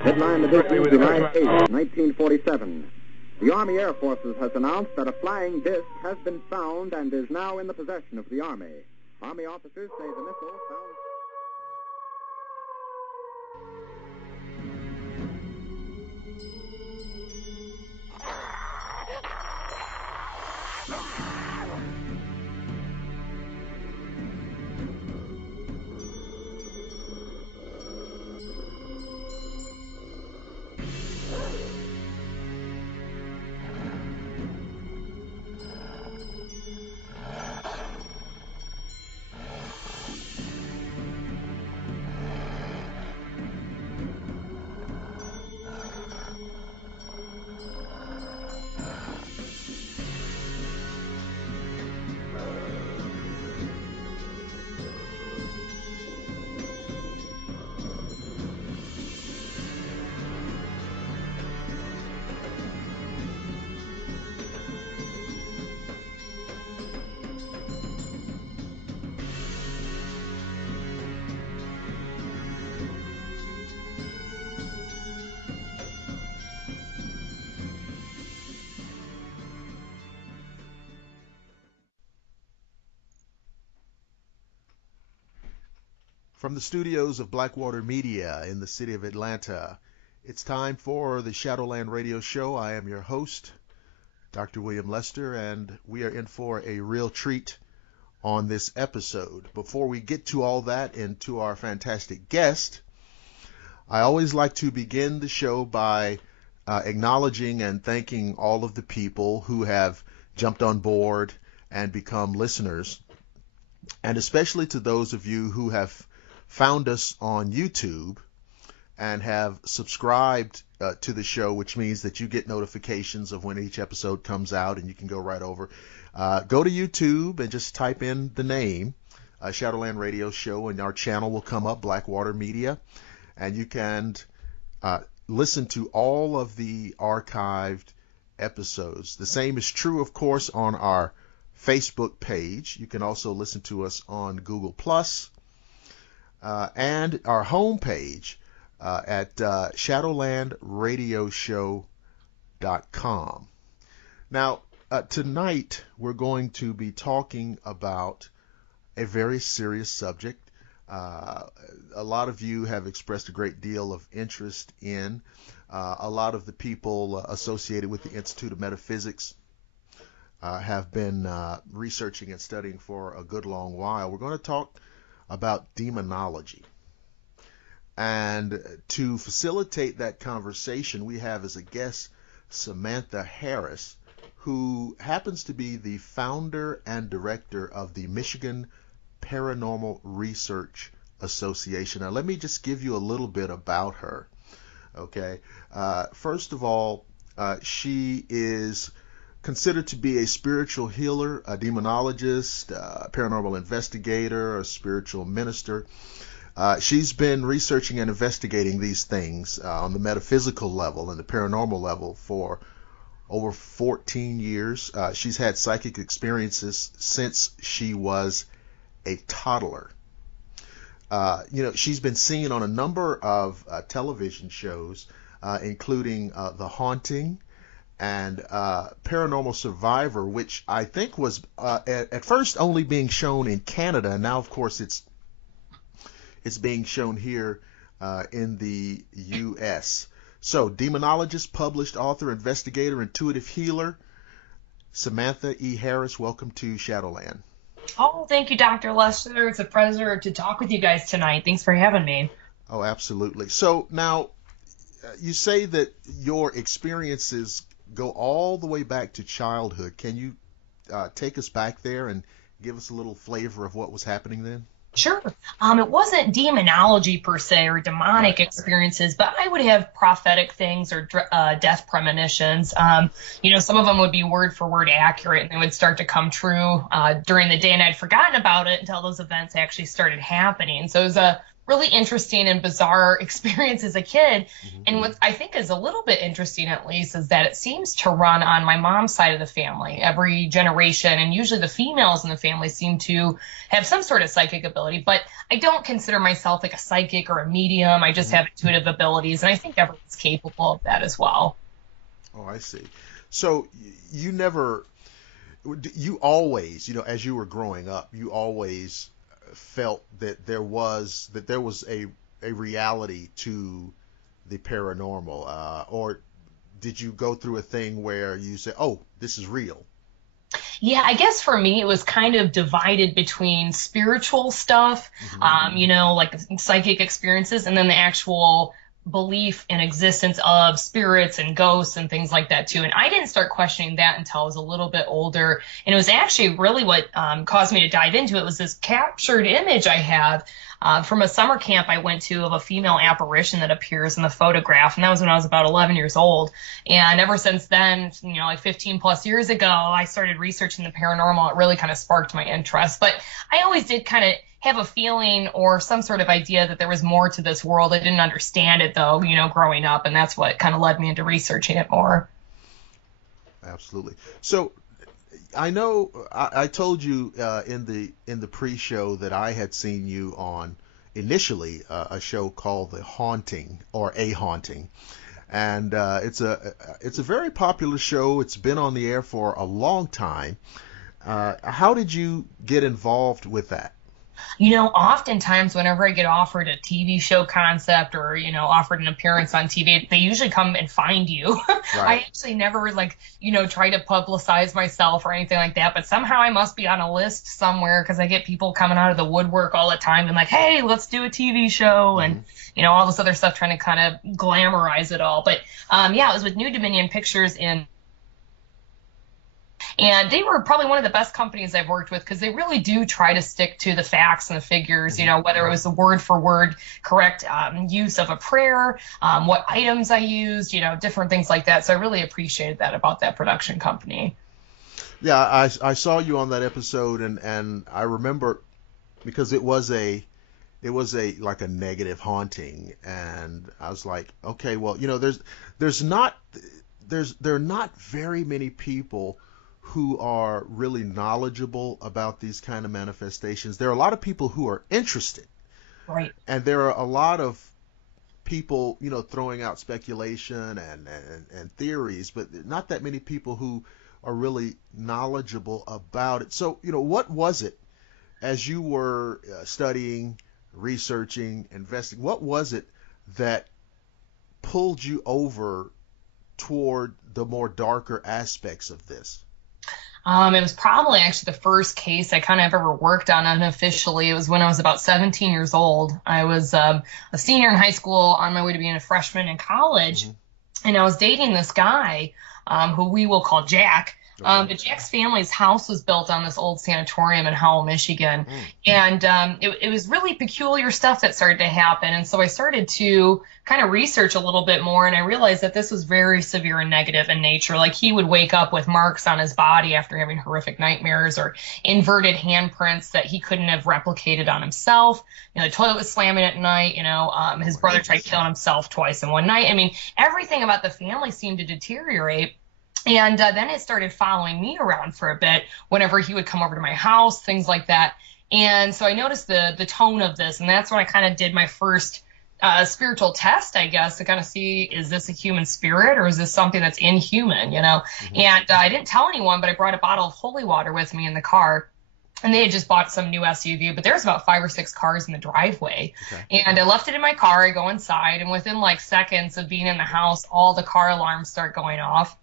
Headline edition, July 8, 1947. The Army Air Forces has announced that a flying disc has been found and is now in the possession of the Army. Army officers say the missile found... From the studios of Blackwater Media in the city of Atlanta, it's time for the Shadowland Radio Show. I am your host, Dr. William Lester, and we are in for a real treat on this episode. Before we get to all that and to our fantastic guest, I always like to begin the show by acknowledging and thanking all of the people who have jumped on board and become listeners, and especially to those of you who have found us on YouTube and have subscribed to the show, which means that you get notifications of when each episode comes out, and you can go right over. Go to YouTube and just type in the name, Shadowland Radio Show, and our channel will come up, Blackwater Media, and you can listen to all of the archived episodes. The same is true, of course, on our Facebook page. You can also listen to us on Google Plus, and our homepage at shadowlandradioshow.com. Now, tonight we're going to be talking about a very serious subject. A lot of you have expressed a great deal of interest in. A lot of the people associated with the Institute of Metaphysics have been researching and studying for a good long while. We're going to talk about demonology. And to facilitate that conversation, we have as a guest Samantha Harris, who happens to be the founder and director of the Michigan Paranormal Research Association. Now, let me just give you a little bit about her. Okay. First of all, she is considered to be a spiritual healer, a demonologist, a paranormal investigator, a spiritual minister. She's been researching and investigating these things on the metaphysical level and the paranormal level for over 14 years. She's had psychic experiences since she was a toddler. She's been seen on a number of television shows, including The Haunting and Paranormal Survivor, which I think was at first only being shown in Canada, and now, of course, it's being shown here in the U.S. So, demonologist, published author, investigator, intuitive healer, Samantha E. Harris, welcome to Shadowland. Oh, thank you, Dr. Lester. It's a pleasure to talk with you guys tonight. Thanks for having me. Oh, absolutely. So now, you say that your experiences go all the way back to childhood. Can you take us back there and give us a little flavor of what was happening then? Sure. It wasn't demonology per se or demonic experiences, but I would have prophetic things or death premonitions. Some of them would be word for word accurate, and they would start to come true during the day, and I'd forgotten about it until those events actually started happening. So it was a really interesting and bizarre experience as a kid. Mm-hmm. And what I think is a little bit interesting, at least, is that it seems to run on my mom's side of the family every generation. And usually the females in the family seem to have some sort of psychic ability. But I don't consider myself like a psychic or a medium. I just have intuitive abilities. And I think everyone's capable of that as well. Oh, I see. So you always, as you were growing up, you always felt that there was a reality to the paranormal, or did you go through a thing where you say, oh, this is real? Yeah, I guess for me, it was kind of divided between spiritual stuff, like psychic experiences, and then the actual belief in existence of spirits and ghosts and things like that too. And I didn't start questioning that until I was a little bit older. And it was actually really what caused me to dive into it was this captured image I have from a summer camp I went to of a female apparition that appears in the photograph. And that was when I was about 11 years old. And ever since then, like 15 plus years ago, I started researching the paranormal. It really kind of sparked my interest. But I always did kind of have a feeling or some sort of idea that there was more to this world. I didn't understand it though, growing up, and that's what kind of led me into researching it more. Absolutely. So I know I told you in the pre-show that I had seen you on initially a show called The Haunting or A Haunting, and it's a very popular show. It's been on the air for a long time. How did you get involved with that? Oftentimes whenever I get offered a TV show concept or, offered an appearance on TV, they usually come and find you. Right. I actually never try to publicize myself or anything like that, but somehow I must be on a list somewhere because I get people coming out of the woodwork all the time and like, hey, let's do a TV show and, all this other stuff trying to kind of glamorize it all. But it was with New Dominion Pictures and they were probably one of the best companies I've worked with because they really do try to stick to the facts and the figures, whether it was the word for word correct use of a prayer, what items I used, different things like that. So I really appreciated that about that production company. Yeah, I saw you on that episode and I remember because it was like a negative haunting, and I was like, okay, well, there are not very many people who are really knowledgeable about these kind of manifestations. There are a lot of people who are interested. Right. And there are a lot of people, throwing out speculation and theories, but not that many people who are really knowledgeable about it. So, what was it as you were studying, researching, investing, what was it that pulled you over toward the more darker aspects of this? It was probably actually the first case I kind of ever worked on unofficially. It was when I was about 17 years old. I was a senior in high school on my way to being a freshman in college. And I was dating this guy who we will call Jack. But Jack's family's house was built on this old sanatorium in Howell, Michigan. And it was really peculiar stuff that started to happen. And so I started to kind of research a little bit more, and I realized that this was very severe and negative in nature. Like he would wake up with marks on his body after having horrific nightmares, or inverted handprints that he couldn't have replicated on himself. The toilet was slamming at night. His brother tried killing himself twice in one night. I mean, everything about the family seemed to deteriorate. And then it started following me around for a bit whenever he would come over to my house, things like that. And so I noticed the tone of this, and that's when I kind of did my first spiritual test, I guess, to kind of see, is this a human spirit or is this something that's inhuman, And I didn't tell anyone, but I brought a bottle of holy water with me in the car. And they had just bought some new SUV, but there's about 5 or 6 cars in the driveway. Okay. And I left it in my car. I go inside, and within like seconds of being in the house, all the car alarms start going off.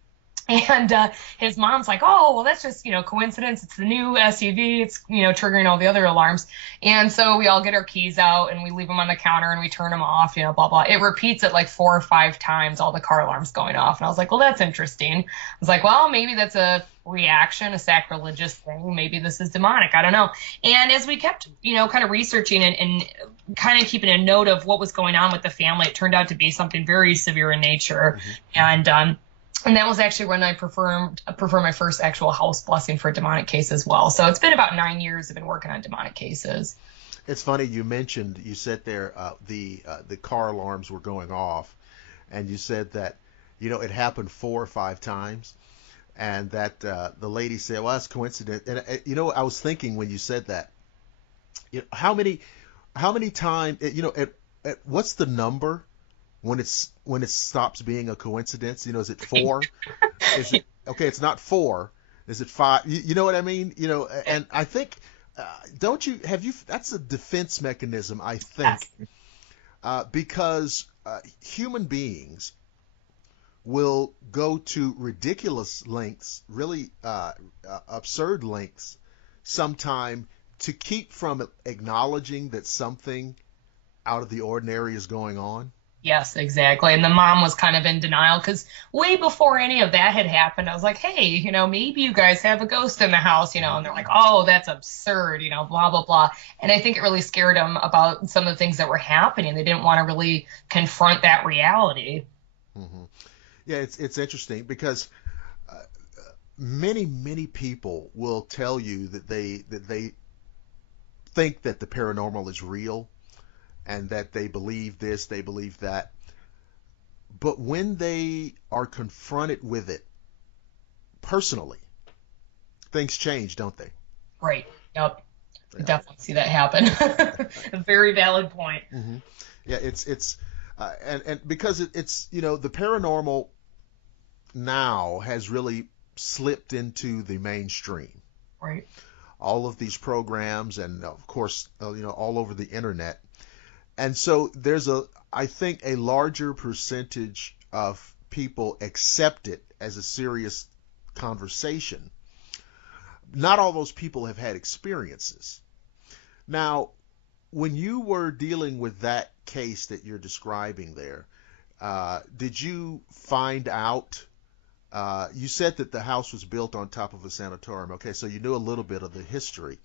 And his mom's like, oh, well, that's just, coincidence. It's the new SUV. It's, triggering all the other alarms. And so we all get our keys out and we leave them on the counter and we turn them off, blah, blah. It repeats it like 4 or 5 times, all the car alarms going off. And I was like, well, that's interesting. I was like, well, maybe that's a reaction, a sacrilegious thing. Maybe this is demonic. I don't know. And as we kept, kind of researching and kind of keeping a note of what was going on with the family, it turned out to be something very severe in nature. And that was actually when I performed my first actual house blessing for a demonic case as well. So it's been about 9 years I've been working on demonic cases. It's funny you said there the car alarms were going off, and you said that it happened 4 or 5 times, and that the lady said, well, that's coincidence. And I was thinking when you said that, how many times, what's the number when it stops being a coincidence? Is it 4? Is it okay? It's not 4. Is it 5? You know what I mean? And I think, that's a defense mechanism, I think, because human beings will go to ridiculous lengths, really absurd lengths, sometime to keep from acknowledging that something out of the ordinary is going on. Yes, exactly. And the mom was kind of in denial because way before any of that had happened, I was like, hey, maybe you guys have a ghost in the house, and they're like, oh, that's absurd, blah, blah, blah. And I think it really scared them about some of the things that were happening. They didn't want to really confront that reality. Mm-hmm. Yeah, it's interesting because many people will tell you that they think that the paranormal is real, and that they believe this, they believe that. But when they are confronted with it personally, things change, don't they? Right. Yep. Yeah. I definitely see that happen. A very valid point. Mm-hmm. Yeah, it's and because it's the paranormal now has really slipped into the mainstream. Right. All of these programs, and of course, all over the internet. And so there's I think a larger percentage of people accept it as a serious conversation. Not all those people have had experiences. Now, when you were dealing with that case that you're describing there, did you find out, you said that the house was built on top of a sanatorium. Okay, so you knew a little bit of the history.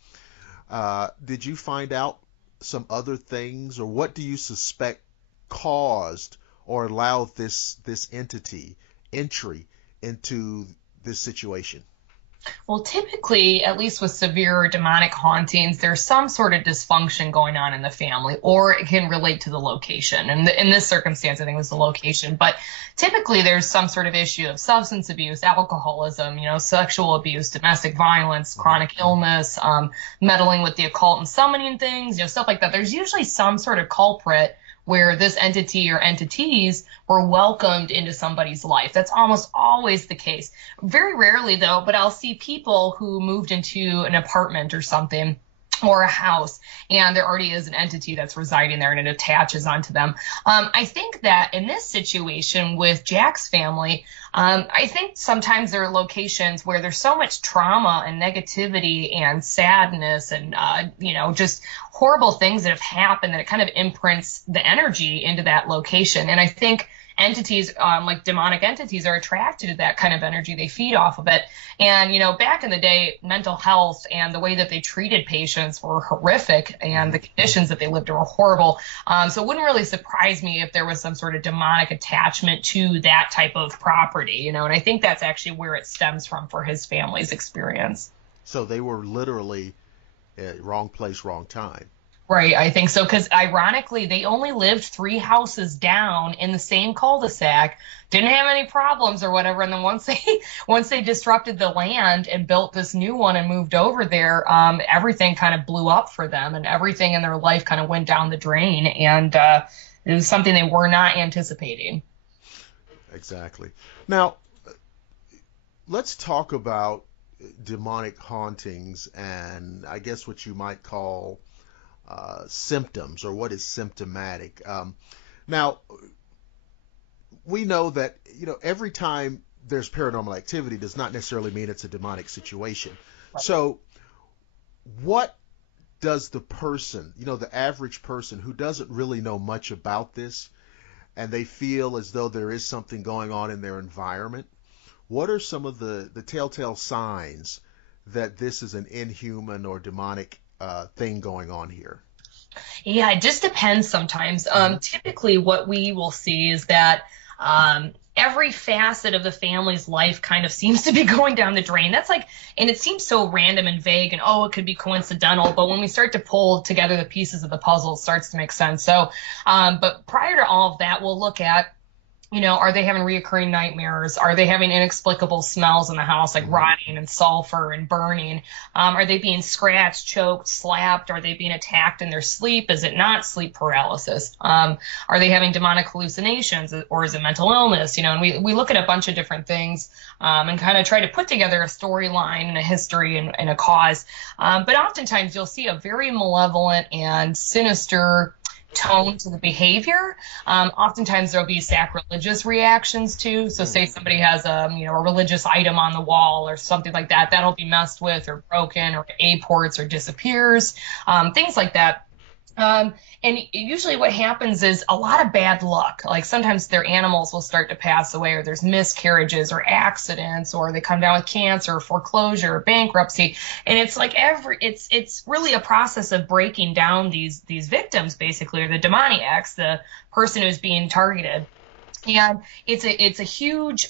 Did you find out some other things, or what do you suspect caused or allowed this entity entry into this situation? Well, typically, at least with severe demonic hauntings, there's some sort of dysfunction going on in the family, or it can relate to the location. And in this circumstance, I think it was the location. But typically, there's some sort of issue of substance abuse, alcoholism, sexual abuse, domestic violence, chronic illness, meddling with the occult and summoning things, stuff like that. There's usually some sort of culprit where this entity or entities were welcomed into somebody's life. That's almost always the case. Very rarely, though, but I'll see people who moved into an apartment or something, or a house, and there already is an entity that's residing there and it attaches onto them. I think that in this situation with Jack's family, I think sometimes there are locations where there's so much trauma and negativity and sadness and, just horrible things that have happened that it kind of imprints the energy into that location. And I think entities, like demonic entities, are attracted to that kind of energy. They feed off of it. And, back in the day, mental health and the way that they treated patients were horrific, and the conditions that they lived were horrible. So it wouldn't really surprise me if there was some sort of demonic attachment to that type of property, and I think that's actually where it stems from for his family's experience. So they were literally wrong place, wrong time. Right, I think so, because ironically, they only lived 3 houses down in the same cul-de-sac, didn't have any problems or whatever, and then once they disrupted the land and built this new one and moved over there, everything kind of blew up for them, and everything in their life kind of went down the drain, and it was something they were not anticipating. Exactly. Now, let's talk about demonic hauntings and I guess what you might call symptoms, or what is symptomatic. Now, we know that every time there's paranormal activity does not necessarily mean it's a demonic situation. Right. So what does the person, the average person who doesn't really know much about this, and they feel as though there is something going on in their environment, what are some of the telltale signs that this is an inhuman or demonic thing going on here? Yeah, it just depends sometimes. Typically what we will see is that every facet of the family's life kind of seems to be going down the drain. That's like, and it seems so random and vague and, oh, it could be coincidental. But when we start to pull together the pieces of the puzzle, it starts to make sense. So, but prior to all of that, we'll look at, are they having reoccurring nightmares? Are they having inexplicable smells in the house, like rotting and sulfur and burning? Are they being scratched, choked, slapped? Are they being attacked in their sleep? Is it not sleep paralysis? Are they having demonic hallucinations, or is it mental illness? And we look at a bunch of different things and kind of try to put together a storyline and a history and a cause. But oftentimes you'll see a very malevolent and sinister tone to the behavior. Oftentimes there'll be sacrilegious reactions too. So say somebody has a religious item on the wall or something like that, that'll be messed with or broken or aports or disappears, things like that. And usually what happens is a lot of bad luck. Like sometimes their animals will start to pass away, or there's miscarriages or accidents, or they come down with cancer, foreclosure, or bankruptcy. And it's like it's really a process of breaking down these victims, basically, or the demoniacs, the person who's being targeted. And it's a huge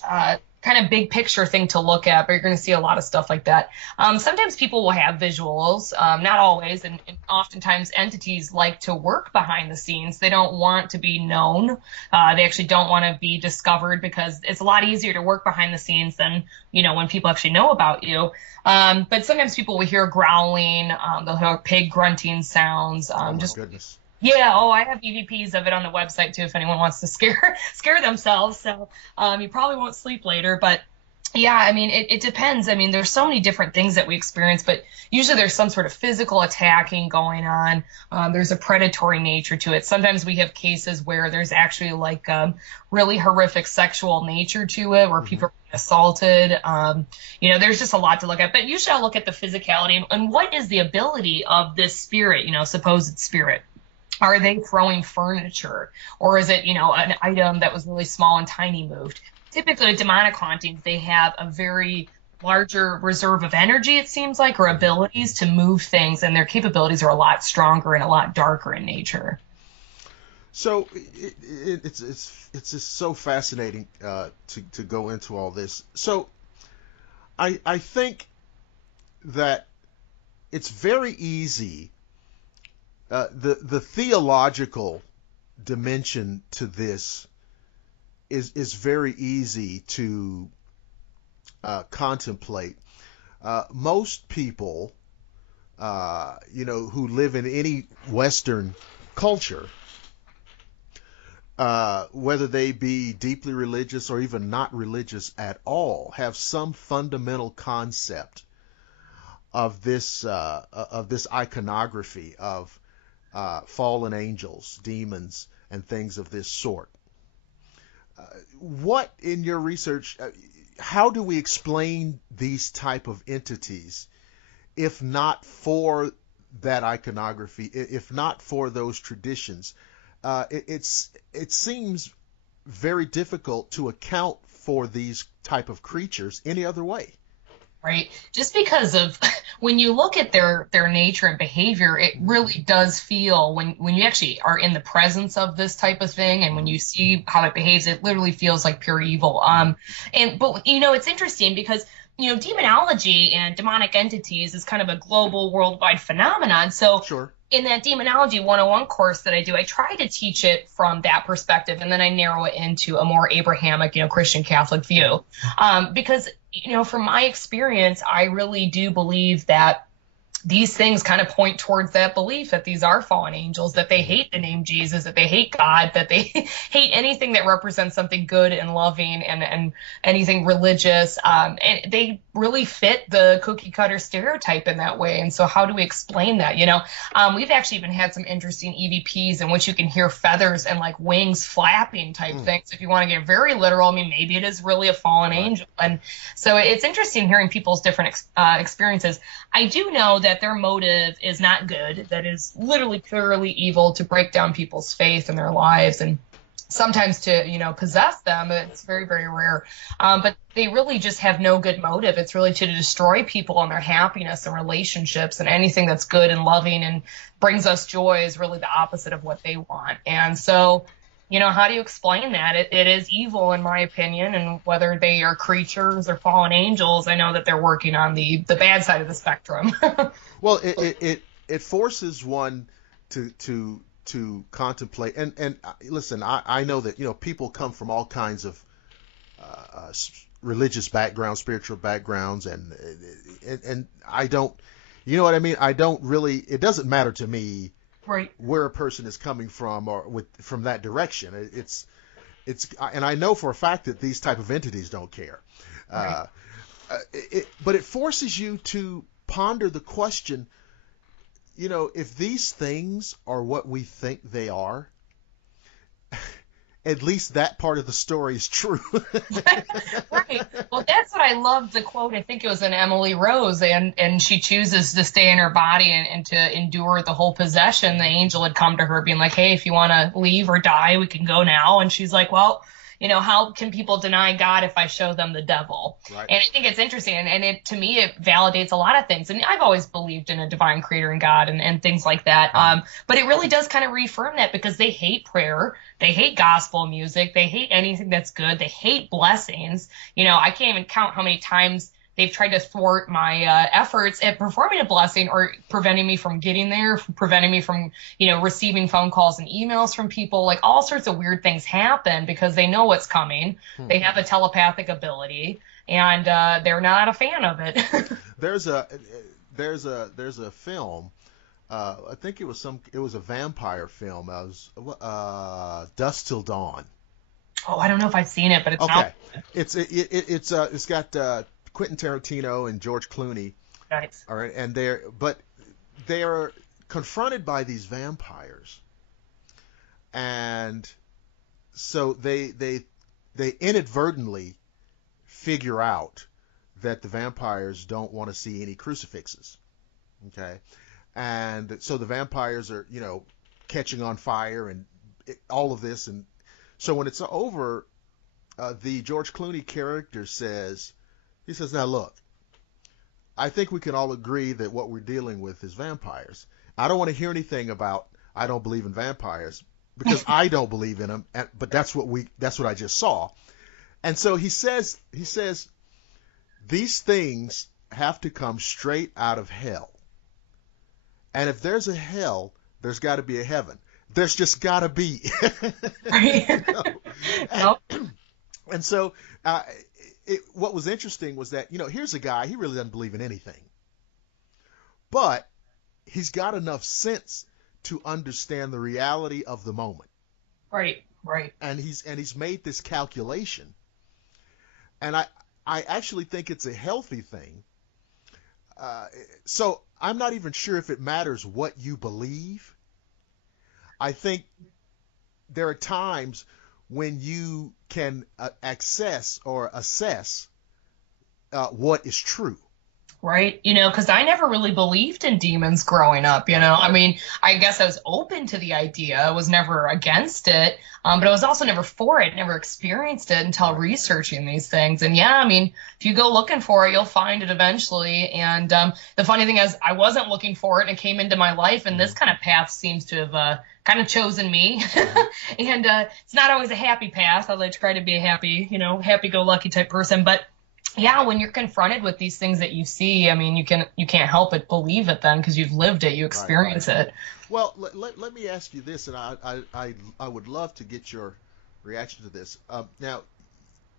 kind of big picture thing to look at, but you're going to see a lot of stuff like that. Sometimes people will have visuals, not always, and oftentimes entities like to work behind the scenes. They don't want to be known. They actually don't want to be discovered, because it's a lot easier to work behind the scenes than, when people actually know about you. But sometimes people will hear growling, they'll hear pig grunting sounds. Oh my goodness. Yeah, I have EVPs of it on the website too if anyone wants to scare themselves. So you probably won't sleep later. But yeah, I mean, it depends. I mean, there's so many different things that we experience, but usually there's some sort of physical attacking going on. There's a predatory nature to it. Sometimes we have cases where there's actually like really horrific sexual nature to it, where people are being assaulted. There's just a lot to look at. But usually I'll look at the physicality and what is the ability of this spirit, supposed spirit. Are they throwing furniture, or is it, an item that was really small and tiny moved? Typically, with demonic hauntings, they have a very larger reserve of energy, it seems like, or abilities to move things, and their capabilities are a lot stronger and a lot darker in nature. So it's just so fascinating to go into all this. So I think that it's very easy. The theological dimension to this is very easy to contemplate. Most people, who live in any Western culture, whether they be deeply religious or even not religious at all, have some fundamental concept of this iconography of fallen angels, demons, and things of this sort. What, in your research, how do we explain these type of entities, if not for that iconography, if not for those traditions? It seems very difficult to account for these type of creatures any other way. Right. Just because of when you look at their nature and behavior, it really does feel when you actually are in the presence of this type of thing, and when you see how it behaves, it literally feels like pure evil. But it's interesting because demonology and demonic entities is kind of a global, worldwide phenomenon. So sure. In that Demonology 101 course that I do, I try to teach it from that perspective, and then I narrow it into a more Abrahamic, Christian Catholic view. Because, from my experience, I really do believe that these things kind of point towards that belief that these are fallen angels, that they hate the name Jesus, that they hate God, that they hate anything that represents something good and loving and anything religious. And they really fit the cookie cutter stereotype in that way. And so how do we explain that? We've actually even had some interesting EVPs in which you can hear feathers and like wings flapping type things. If you want to get very literal, maybe it is really a fallen angel. And so it's interesting hearing people's different experiences. I do know that their motive is not good, that is literally purely evil, to break down people's faith and their lives, and sometimes to, possess them. It's very, very rare. But they really just have no good motive. It's really to destroy people and their happiness and relationships, and anything that's good and loving and brings us joy is really the opposite of what they want. And so how do you explain that? It is evil, in my opinion, and whether they are creatures or fallen angels, I know that they're working on the bad side of the spectrum. Well, it forces one to contemplate. And listen, I know that people come from all kinds of religious backgrounds, spiritual backgrounds, and I don't, you know what I mean? I don't really. It doesn't matter to me. Right. Where a person is coming from or from that direction. It's and I know for a fact that these type of entities don't care. Right. But it forces you to ponder the question, if these things are what we think they are, at least that part of the story is true. Right. Well, that's what I loved the quote. I think it was in Emily Rose, and she chooses to stay in her body and to endure the whole possession. The angel had come to her being like, hey, if you want to leave or die, we can go now. And she's like, well, how can people deny God if I show them the devil? Right. And I think it's interesting. And to me, it validates a lot of things. And I've always believed in a divine creator and God and things like that. But it really does kind of reaffirm that, because they hate prayer. They hate gospel music. They hate anything that's good. They hate blessings. I can't even count how many times they've tried to thwart my efforts at performing a blessing, or preventing me from getting there, preventing me from, receiving phone calls and emails from people. Like, all sorts of weird things happen because they know what's coming. They have a telepathic ability, and they're not a fan of it. There's a film. I think it was a vampire film. It was Dusk Till Dawn. Oh, I don't know if I've seen it, but it's okay. Not. It's got Quentin Tarantino and George Clooney. Nice. All right, and they're confronted by these vampires, and so they inadvertently figure out that the vampires don't want to see any crucifixes. Okay, and so the vampires are catching on fire and all of this, and so when it's over, the George Clooney character says. He says, now look, I think we can all agree that what we're dealing with is vampires. I don't want to hear anything about I don't believe in vampires, because I don't believe in them, but that's what I just saw. And so he says these things have to come straight out of hell. And if there's a hell, there's got to be a heaven. There's just got to be. And so what was interesting was that, here's a guy, he really doesn't believe in anything. But he's got enough sense to understand the reality of the moment. Right. And he's made this calculation. And I actually think it's a healthy thing. So I'm not even sure if it matters what you believe. I think there are times when you can access or assess what is true. Right. Because I never really believed in demons growing up. I mean, I guess I was open to the idea. I was never against it. But I was also never for it, never experienced it until researching these things. And yeah, I mean, if you go looking for it, you'll find it eventually. And the funny thing is, I wasn't looking for it, and it came into my life. And this kind of path seems to have kind of chosen me. And it's not always a happy path. I try to be a happy-go-lucky type person. But yeah, when you're confronted with these things that you see, I mean, you can't help but believe it then, because you've lived it, you experience it. Well, let me ask you this, and I would love to get your reaction to this. Now,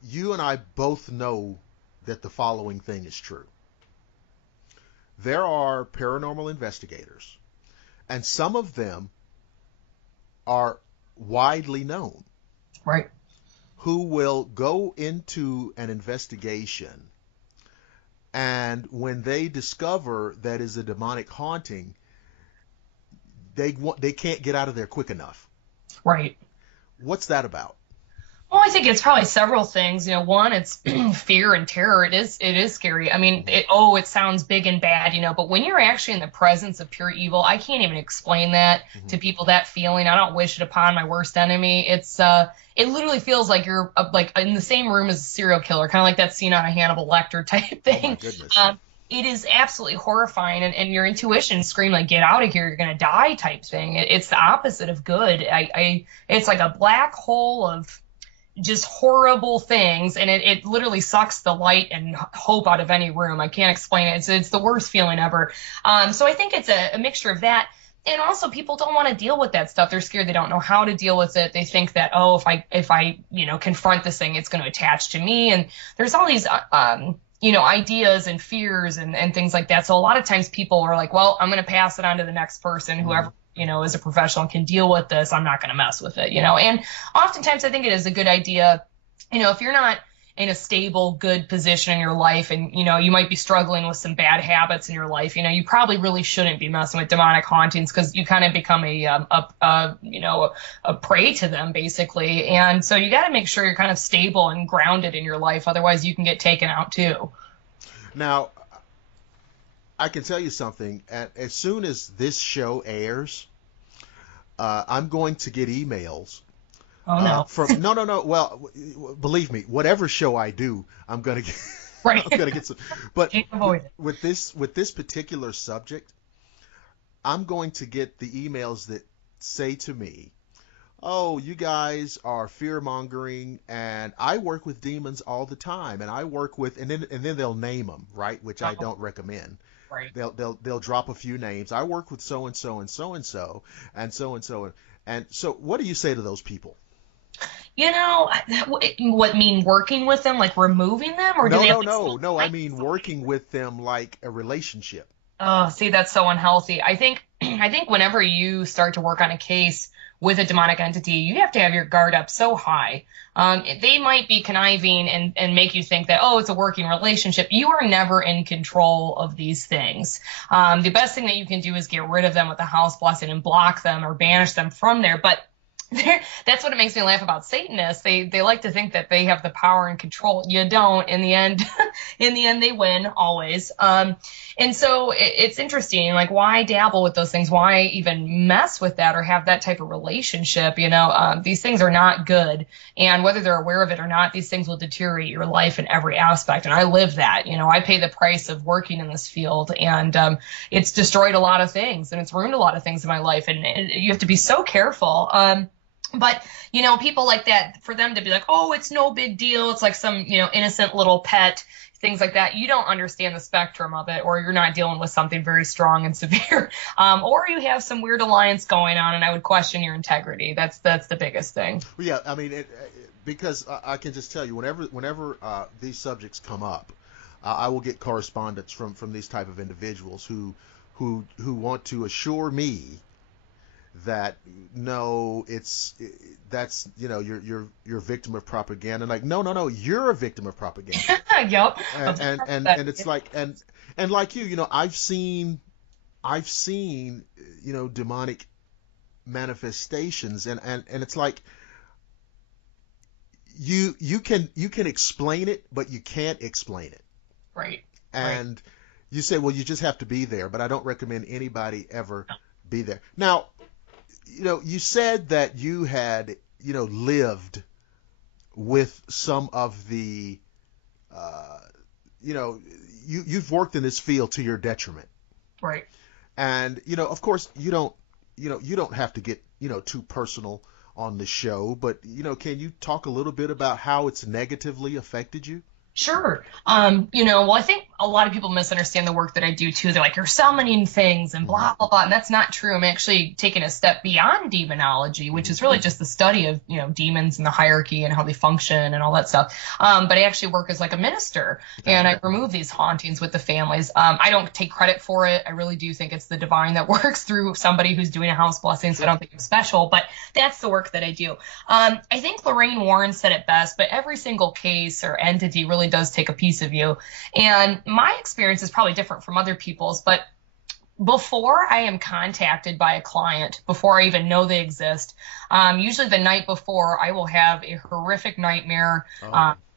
you and I both know that the following thing is true. There are paranormal investigators, and some of them are widely known. Right. Who will go into an investigation, and when they discover that is a demonic haunting, they can't get out of there quick enough. Right. What's that about? Well, I think it's probably several things. One, it's fear and terror. It is scary. I mean, it sounds big and bad, but when you're actually in the presence of pure evil, I can't even explain that to people, that feeling. I don't wish it upon my worst enemy. It literally feels like you're like in the same room as a serial killer, kind of like that scene on a Hannibal Lecter type thing. Oh my goodness. it is absolutely horrifying, and your intuition scream like, get out of here, you're going to die type thing. It's the opposite of good. It's like a black hole of just horrible things, and it literally sucks the light and hope out of any room. I can't explain it. It's the worst feeling ever. So I think it's a mixture of that. And also people don't want to deal with that stuff. They're scared. They don't know how to deal with it. They think that, oh, if I confront this thing, it's going to attach to me. And there's all these, ideas and fears and things like that. So a lot of times people are like, well, I'm going to pass it on to the next person, whoever, is a professional can deal with this. I'm not going to mess with it, And oftentimes I think it is a good idea, if you're not in a stable, good position in your life, and you might be struggling with some bad habits in your life, you probably really shouldn't be messing with demonic hauntings, because you kind of become a prey to them basically. And so you got to make sure you're kind of stable and grounded in your life, otherwise you can get taken out too. Now, I can tell you something. As soon as this show airs, I'm going to get emails. Oh no! No. Well, believe me, whatever show I do, I'm gonna get. Right. I'm gonna get some. But with this particular subject, I'm going to get the emails that say to me, "Oh, you guys are fear mongering, and I work with demons all the time, and I work with," and then they'll name them, right, which I don't recommend. Right. They'll drop a few names. I work with so and so and so and so and so and so, and so. What do you say to those people? What mean working with them, like removing them, or no. I mean working with them like a relationship. Oh, see, that's so unhealthy. I think whenever you start to work on a case with a demonic entity, you have to have your guard up so high. They might be conniving and make you think that, oh, it's a working relationship. You are never in control of these things. The best thing that you can do is get rid of them with a house blessing and block them or banish them from there. But that's what it makes me laugh about Satanists. They like to think that they have the power and control. You don't. In the end, they win always. And so it's interesting. Like, why dabble with those things? Why even mess with that or have that type of relationship? These things are not good. And whether they're aware of it or not, these things will deteriorate your life in every aspect. And I live that. I pay the price of working in this field, and it's destroyed a lot of things, and it's ruined a lot of things in my life. And you have to be so careful. But, people like that, for them to be like, oh, it's no big deal. It's like some, innocent little pet, things like that. You don't understand the spectrum of it, or you're not dealing with something very strong and severe. Or you have some weird alliance going on, and I would question your integrity. That's the biggest thing. Well, yeah, I mean, because I can just tell you, whenever these subjects come up, I will get correspondence from these type of individuals who want to assure me that no, that's you're a victim of propaganda. And like, no, you're a victim of propaganda. Yep. And it's like and like I've seen demonic manifestations, and it's like you can explain it, but you can't explain it. Right. And you say, well, you just have to be there, but I don't recommend anybody ever be there. Now, you said that you had, lived with some of the, you've worked in this field to your detriment. Right. And, of course, you don't have to get, too personal on the show, but, can you talk a little bit about how it's negatively affected you? Sure. Well, I think a lot of people misunderstand the work that I do too. They're like, you're summoning things and blah, blah, blah. And that's not true. I'm actually taking a step beyond demonology, which is really just the study of, demons and the hierarchy and how they function and all that stuff. But I actually work as like a minister, and I remove these hauntings with the families. I don't take credit for it. I really do think it's the divine that works through somebody who's doing a house blessing. So I don't think I'm special, but that's the work that I do. I think Lorraine Warren said it best, but every single case or entity really does take a piece of you. And my experience is probably different from other people's, but before I am contacted by a client, before I even know they exist, usually the night before, I will have a horrific nightmare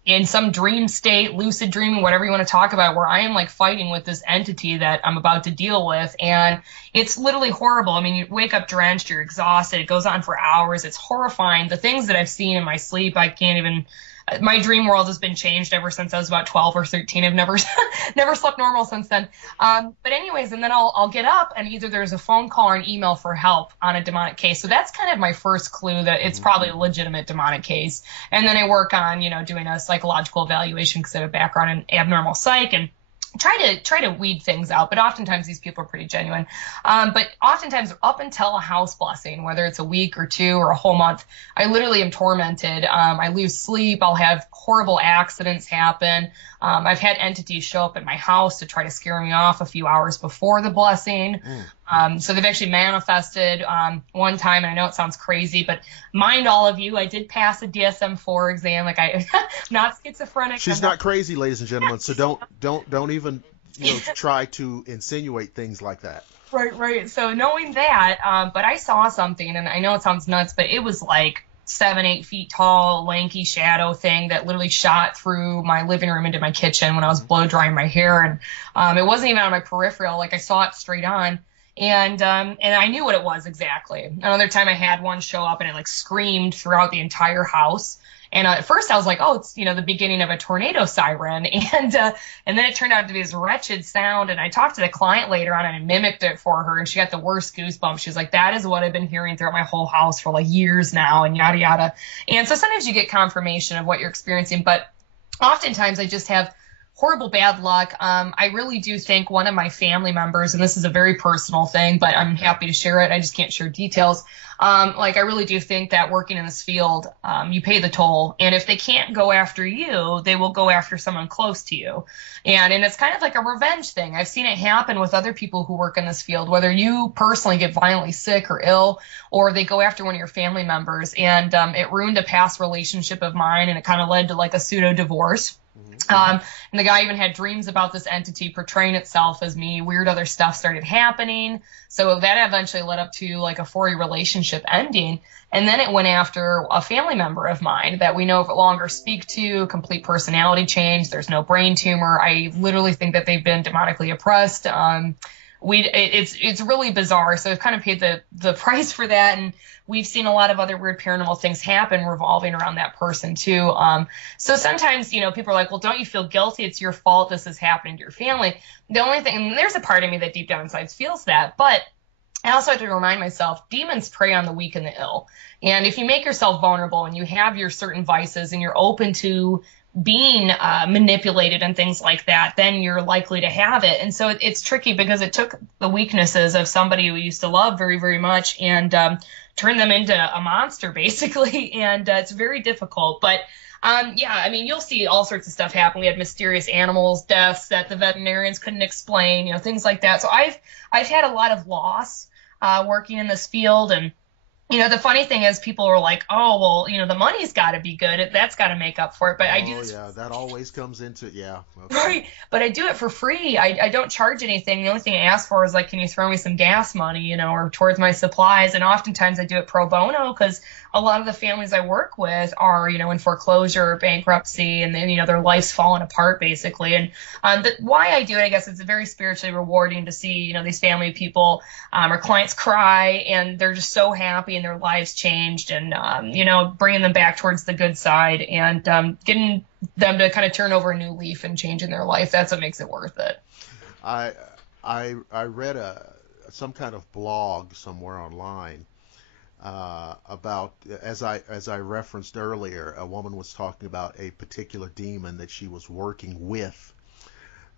in some dream state, lucid dreaming, whatever you want to talk about, where I am like fighting with this entity that I'm about to deal with. And it's literally horrible. I mean, you wake up drenched, you're exhausted. It goes on for hours. It's horrifying. The things that I've seen in my sleep, I can't even my dream world has been changed ever since I was about 12 or 13. I've never never slept normal since then. But anyways, and then I'll get up and either there's a phone call or an email for help on a demonic case. So that's kind of my first clue that it's probably a legitimate demonic case. And then I work on, doing a psychological evaluation because I have a background in abnormal psych and try to weed things out, but oftentimes these people are pretty genuine. But oftentimes up until a house blessing, whether it's a week or two or a whole month, I literally am tormented. I lose sleep. I'll have horrible accidents happen. I've had entities show up at my house to try to scare me off a few hours before the blessing. So they've actually manifested one time, and I know it sounds crazy, but mind all of you, I did pass a DSM-4 exam. Like I'm not schizophrenic. She's not crazy, ladies and gentlemen. So don't even try to insinuate things like that. Right. So knowing that, but I saw something, and I know it sounds nuts, but it was like 7-8 feet tall, lanky shadow thing that literally shot through my living room into my kitchen when I was blow drying my hair, and it wasn't even on my peripheral. Like I saw it straight on. And I knew what it was exactly. Another time I had one show up and it like screamed throughout the entire house. And at first I was like, oh, it's, the beginning of a tornado siren. And then it turned out to be this wretched sound. And I talked to the client later on and I mimicked it for her. And she got the worst goosebumps. She was like, that is what I've been hearing throughout my whole house for like years now and yada, yada. And so sometimes you get confirmation of what you're experiencing. But oftentimes I just have horrible bad luck. I really do think one of my family members, and this is a very personal thing, but I'm happy to share it. I just can't share details. I really do think that working in this field, you pay the toll. And if they can't go after you, they will go after someone close to you. And it's kind of like a revenge thing. I've seen it happen with other people who work in this field, whether you personally get violently sick or ill, or they go after one of your family members. And it ruined a past relationship of mine, and it kind of led to like a pseudo divorce. And the guy even had dreams about this entity portraying itself as me. Weird other stuff started happening. So that eventually led up to like a 4-year relationship ending. And then it went after a family member of mine that we no longer speak to, complete personality change. There's no brain tumor. I literally think that they've been demonically oppressed. It's really bizarre. So I've kind of paid the price for that. And we've seen a lot of other weird paranormal things happen revolving around that person too. So sometimes, people are like, well, don't you feel guilty? It's your fault. This is happening to your family. The only thing, and there's a part of me that deep down inside feels that, but I also have to remind myself, demons prey on the weak and the ill. And if you make yourself vulnerable and you have your certain vices and you're open to being manipulated and things like that, then you're likely to have it. And so it's tricky because it took the weaknesses of somebody who used to love very, very much and turned them into a monster, basically. And it's very difficult. But you'll see all sorts of stuff happen. We had mysterious animals, deaths that the veterinarians couldn't explain, things like that. So I've had a lot of loss working in this field. And the funny thing is people are like, oh, well, the money's got to be good. That's got to make up for it. But I do this. Yeah, that always comes into it. Yeah. Okay. Right. But I do it for free. I don't charge anything. The only thing I ask for is like, can you throw me some gas money, or towards my supplies? And oftentimes I do it pro bono because a lot of the families I work with are, in foreclosure or bankruptcy, and then, their life's falling apart basically. And why I do it, I guess it's very spiritually rewarding to see, these family people or clients cry and they're just so happy and their lives changed, and, bringing them back towards the good side and getting them to kind of turn over a new leaf and change in their life. That's what makes it worth it. I read some kind of blog somewhere online about, as I referenced earlier, a woman was talking about a particular demon that she was working with,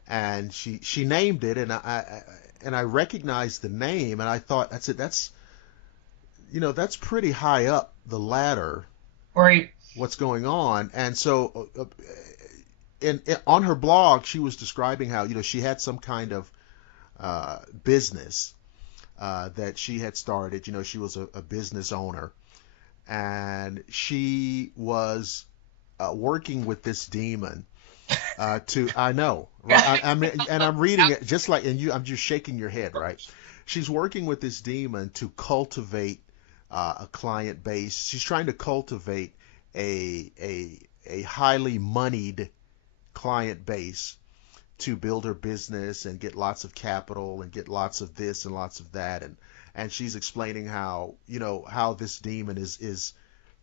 and she named it, and I recognized the name, and I thought that's pretty high up the ladder, right? What's going on? And so on her blog, she was describing how she had some kind of business that she had started. She was a business owner, and she was working with this demon I know, right? And I'm reading it just like, and I'm just shaking your head, right? She's working with this demon to cultivate a client base. She's trying to cultivate a highly moneyed client base to build her business and get lots of capital and get lots of this and lots of that, and she's explaining how how this demon is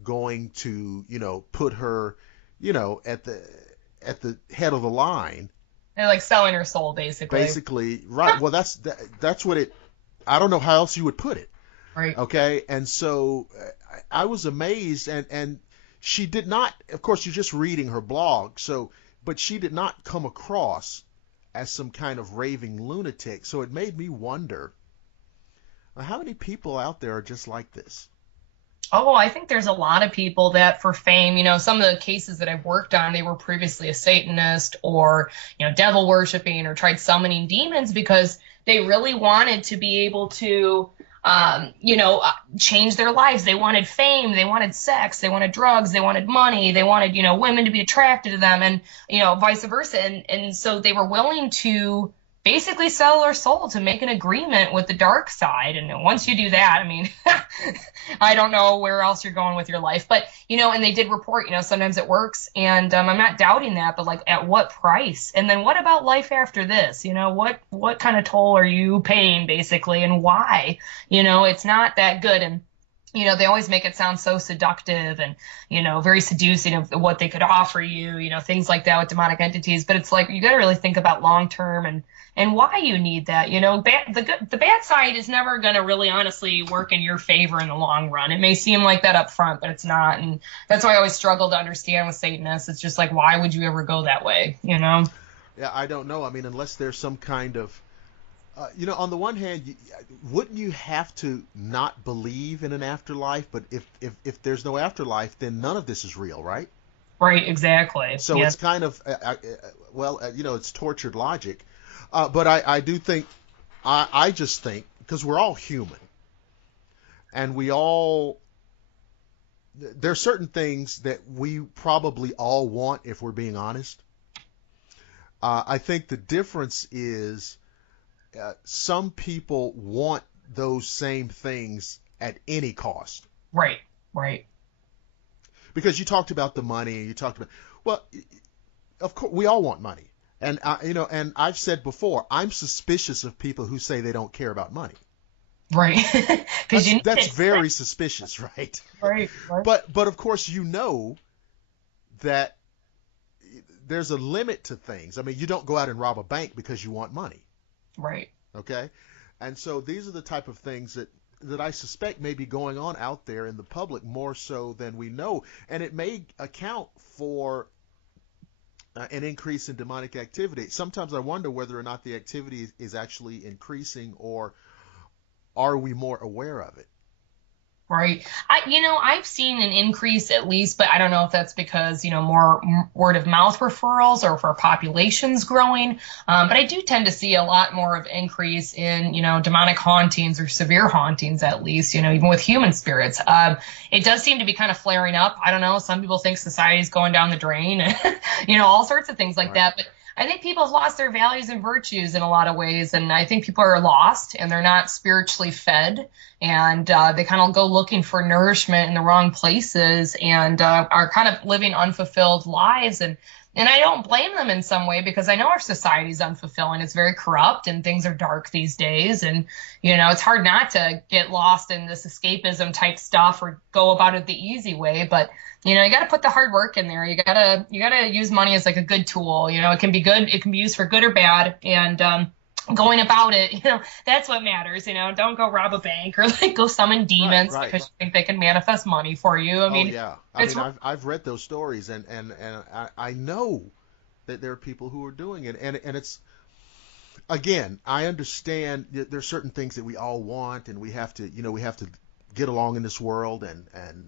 going to put her at the head of the line. They're like selling her soul, basically. Basically, right. Well, that's what it. I don't know how else you would put it. Right. Okay. And so I was amazed, and she did not. Of course, you're just reading her blog, but she did not come across as some kind of raving lunatic. So it made me wonder, how many people out there are just like this? Oh, I think there's a lot of people that for fame, some of the cases that I've worked on, they were previously a Satanist or, devil worshiping or tried summoning demons because they really wanted to be able to, change their lives. They wanted fame, they wanted sex, they wanted drugs, they wanted money, they wanted, women to be attracted to them and, vice versa. And so they were willing to basically sell their soul to make an agreement with the dark side. And once you do that, I mean, I don't know where else you're going with your life, but, and they did report, sometimes it works. And I'm not doubting that, but like at what price? And then what about life after this? What kind of toll are you paying basically and why? It's not that good. And they always make it sound so seductive and, very seducing of what they could offer you, things like that with demonic entities. But it's like, you got to really think about long term and why you need that. The bad side is never going to really honestly work in your favor in the long run. It may seem like that up front, but it's not. And that's why I always struggle to understand with Satanists. It's just like, why would you ever go that way? Yeah, I don't know. I mean, unless there's some kind of, on the one hand, wouldn't you have to not believe in an afterlife? But if there's no afterlife, then none of this is real, right? Right, exactly. So It's kind of, it's tortured logic. But I do think, I just think, because we're all human, and there are certain things that we probably all want if we're being honest. I think the difference is some people want those same things at any cost. Right. Because you talked about the money, of course, we all want money. And and I've said before, I'm suspicious of people who say they don't care about money. Right. That's very suspicious, right? Right. But of course, that there's a limit to things. I mean, you don't go out and rob a bank because you want money. Right. Okay? And so these are the type of things that I suspect may be going on out there in the public more so than we know. And it may account for an increase in demonic activity. Sometimes I wonder whether or not the activity is actually increasing, or are we more aware of it? Right. I've seen an increase at least, but I don't know if that's because, more word of mouth referrals or if our population's growing. But I do tend to see a lot more of increase in, demonic hauntings or severe hauntings, at least, even with human spirits. It does seem to be kind of flaring up. I don't know. Some people think society's going down the drain, all sorts of things like that. But I think people have lost their values and virtues in a lot of ways. And I think people are lost and they're not spiritually fed, and they kind of go looking for nourishment in the wrong places and are kind of living unfulfilled lives. And I don't blame them in some way, because I know our society is unfulfilling. It's very corrupt and things are dark these days. And, it's hard not to get lost in this escapism type stuff or go about it the easy way. But, you got to put the hard work in there. You got to use money as like a good tool. It can be good. It can be used for good or bad. And, going about it, that's what matters. Don't go rob a bank or like go summon demons because you think they can manifest money for you. I've read those stories and I know that there are people who are doing it, and it's, again, I understand there's certain things that we all want, and we have to get along in this world, and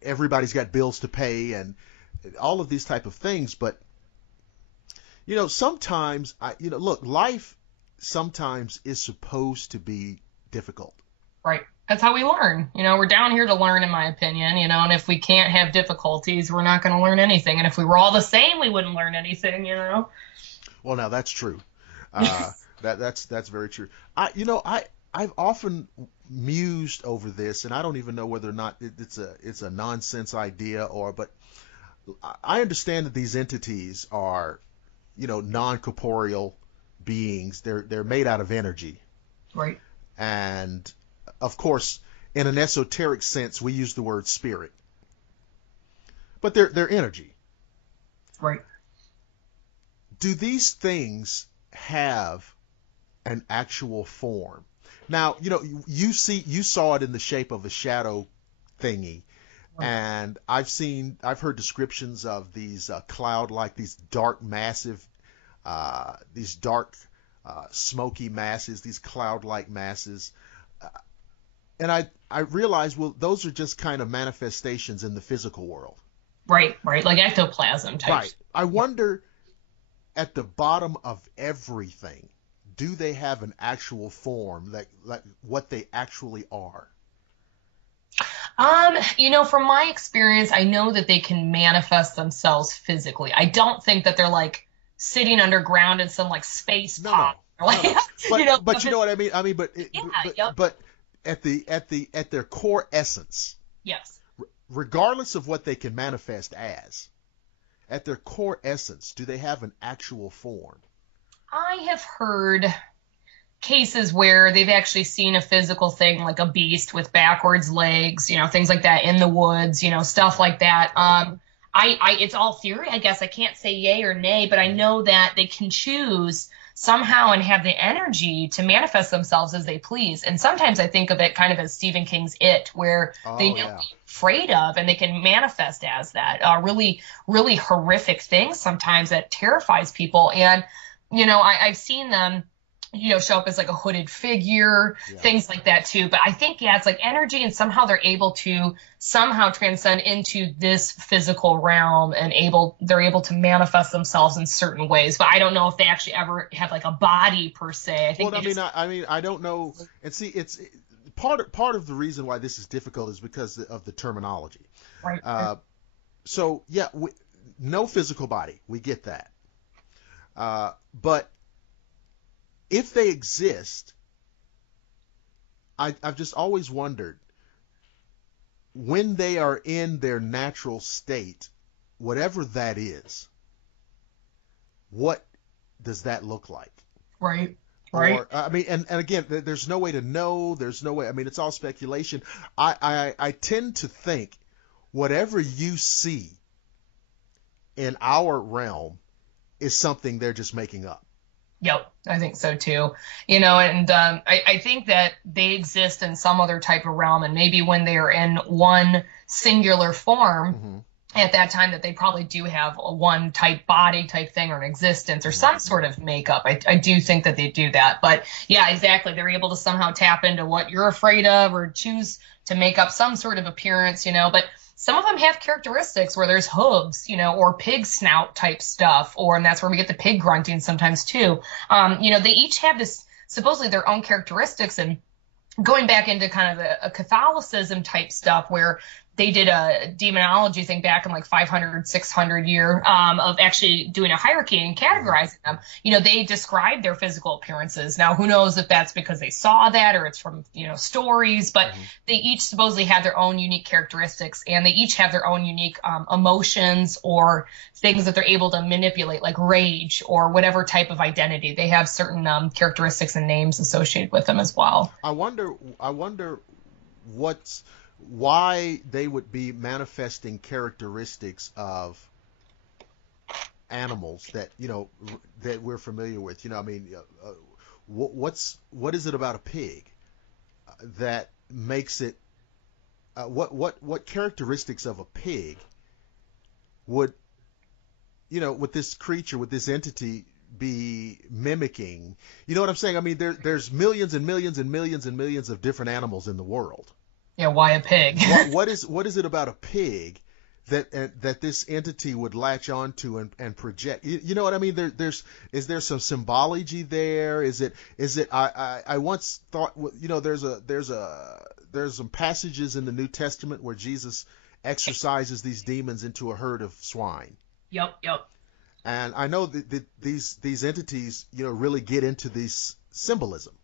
everybody's got bills to pay and all of these type of things, but sometimes life sometimes is supposed to be difficult. Right. That's how we learn. We're down here to learn, in my opinion, and if we can't have difficulties, we're not going to learn anything. And if we were all the same, we wouldn't learn anything, Well, now that's true. That's very true. I've often mused over this, and I don't even know whether or not it's a nonsense idea but I understand that these entities are, non-corporeal beings. They're made out of energy. Right. And of course, in an esoteric sense, we use the word spirit. But they're energy. Right. Do these things have an actual form? Now, you saw it in the shape of a shadow thingy, Right. and I've heard descriptions of these cloud-like, these dark, massive, smoky masses, these cloud-like masses, and I realized, well, those are just kind of manifestations in the physical world. Right, like ectoplasm type. Right. I wonder, at the bottom of everything, do they have an actual form, like what they actually are? From my experience, I know that they can manifest themselves physically. I don't think that they're like sitting underground in some like space pod. No. But you know what I mean? But at their core essence. Yes. Regardless of what they can manifest as, at their core essence, do they have an actual form? I have heard cases where they've actually seen a physical thing, like a beast with backwards legs, things like that in the woods, stuff like that. It's all theory, I guess. I can't say yay or nay, but I know that they can choose somehow and have the energy to manifest themselves as they please. And sometimes I think of it kind of as Stephen King's It, where they know what you're afraid of and they can manifest as that. Really, really horrific things sometimes that terrifies people. And, I've seen them, show up as like a hooded figure, things like that too. But I think, it's like energy, and somehow they're able to somehow transcend into this physical realm and they're able to manifest themselves in certain ways. But I don't know if they actually ever have like a body per se. I think I don't know. And see, it's part of the reason why this is difficult is because of the terminology. Right. No physical body. We get that. But if they exist, I've just always wondered, when they are in their natural state, whatever that is, what does that look like? Right. Or, and again, there's no way to know. There's no way. It's all speculation. I tend to think whatever you see in our realm is something they're just making up. Yep, I think so too. I think that they exist in some other type of realm, and maybe when they're in one singular form, at that time that they probably do have a one type body type thing or an existence or some sort of makeup. I do think that they do that. But yeah, exactly. They're able to somehow tap into what you're afraid of or choose to make up some sort of appearance, but some of them have characteristics where there's hooves, or pig snout type stuff, and that's where we get the pig grunting sometimes too. They each have this supposedly their own characteristics, and going back into kind of a Catholicism type stuff where they did a demonology thing back in like 500, 600 year of actually doing a hierarchy and categorizing them. They described their physical appearances. Now, who knows if that's because they saw that or it's from, stories, but they each supposedly have their own unique characteristics, and they each have their own unique emotions or things that they're able to manipulate, like rage or whatever type of identity. They have certain characteristics and names associated with them as well. I wonder why they would be manifesting characteristics of animals that that we're familiar with. What is it about a pig that makes it? What characteristics of a pig would with this creature, with this entity, be mimicking? You know what I'm saying? There's millions and millions and millions and millions of different animals in the world. Yeah, why a pig? what is it about a pig that this entity would latch onto and project? You know what I mean? Is there some symbology there? Is it? I once thought, there's some passages in the New Testament where Jesus exorcises these demons into a herd of swine. Yep. And I know that these entities, really get into this symbolism.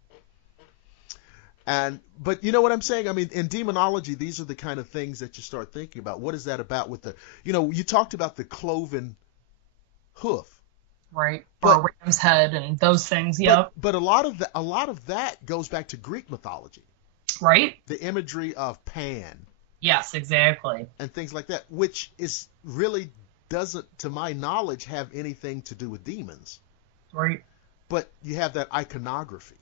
But you know what I'm saying? In demonology, these are the kind of things that you start thinking about. What is that about with you talked about the cloven hoof. Right. Or a ram's head and those things. Yep. But a lot of that goes back to Greek mythology. Right. The imagery of Pan. Yes, exactly. And things like that, which is really doesn't, to my knowledge, have anything to do with demons. Right. But you have that iconography.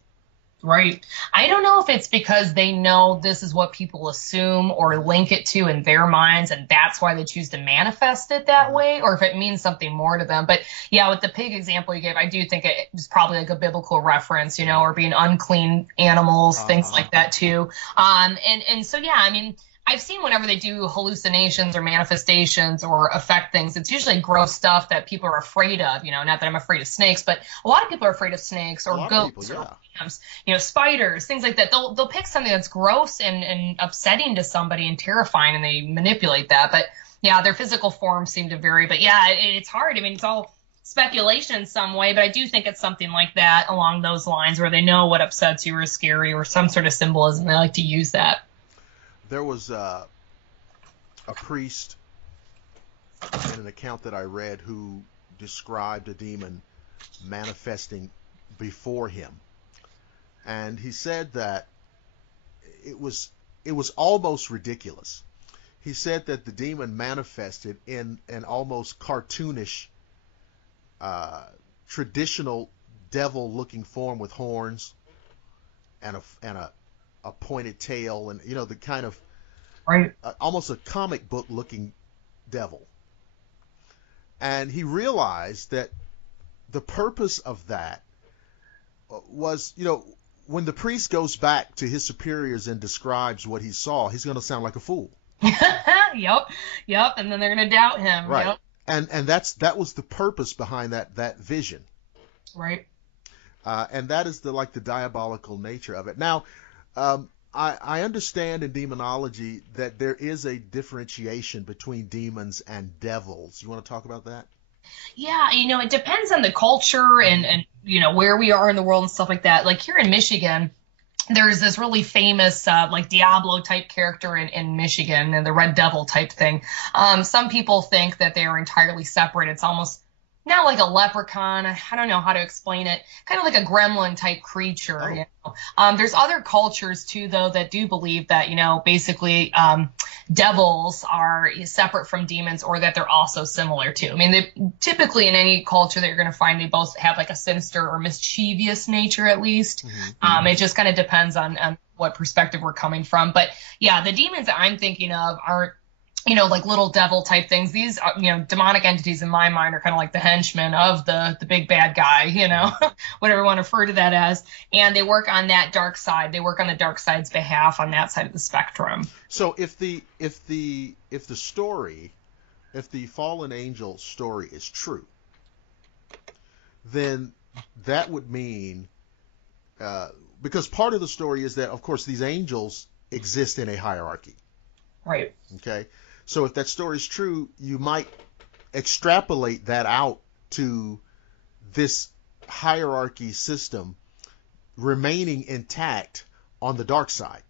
Right. I don't know if it's because they know this is what people assume or link it to in their minds, and that's why they choose to manifest it that way, or if it means something more to them. But yeah, with the pig example you gave, I do think it was probably like a biblical reference, or being unclean animals, things like that too. And so, yeah, I mean, I've seen whenever they do hallucinations or manifestations or affect things, it's usually gross stuff that people are afraid of. Not that I'm afraid of snakes, but a lot of people are afraid of snakes or goats or lambs, spiders, things like that. They'll pick something that's gross and upsetting to somebody and terrifying, and they manipulate that. But yeah, their physical forms seem to vary. But yeah, it's hard. I mean, it's all speculation in some way, but I do think it's something like that along those lines where they know what upsets you or is scary or some sort of symbolism. They like to use that. There was a priest in an account that I read who described a demon manifesting before him. And he said that it was almost ridiculous. He said that the demon manifested in an almost cartoonish, traditional devil-looking form with horns and a pointed tail, and the kind of almost a comic book looking devil. And he realized that the purpose of that was, when the priest goes back to his superiors and describes what he saw, he's going to sound like a fool. Yep. And then they're going to doubt him. Right. Yep. And that was the purpose behind that vision. Right. And that is the diabolical nature of it. Now, I understand in demonology that there is a differentiation between demons and devils. You want to talk about that? Yeah, it depends on the culture and where we are in the world and stuff like that. Like here in Michigan, there's this really famous Diablo type character in Michigan, and the Red Devil type thing. Some people think that they are entirely separate. It's almost not like a leprechaun. I don't know how to explain it. Kind of like a gremlin type creature. There's other cultures too, though, that do believe that, basically devils are separate from demons, or that they're also similar too. I mean, typically in any culture that you're going to find, they both have like a sinister or mischievous nature at least. Mm-hmm. It just kind of depends on what perspective we're coming from. But yeah, the demons that I'm thinking of aren't, like little devil type things. These, demonic entities in my mind are kind of like the henchmen of the big bad guy, whatever you want to refer to that as. And they work on that dark side. They work on the dark side's behalf on that side of the spectrum. So if the fallen angel story is true, then that would mean, because part of the story is that, of course, these angels exist in a hierarchy. Right. Okay. So if that story is true, you might extrapolate that out to this hierarchy system remaining intact on the dark side.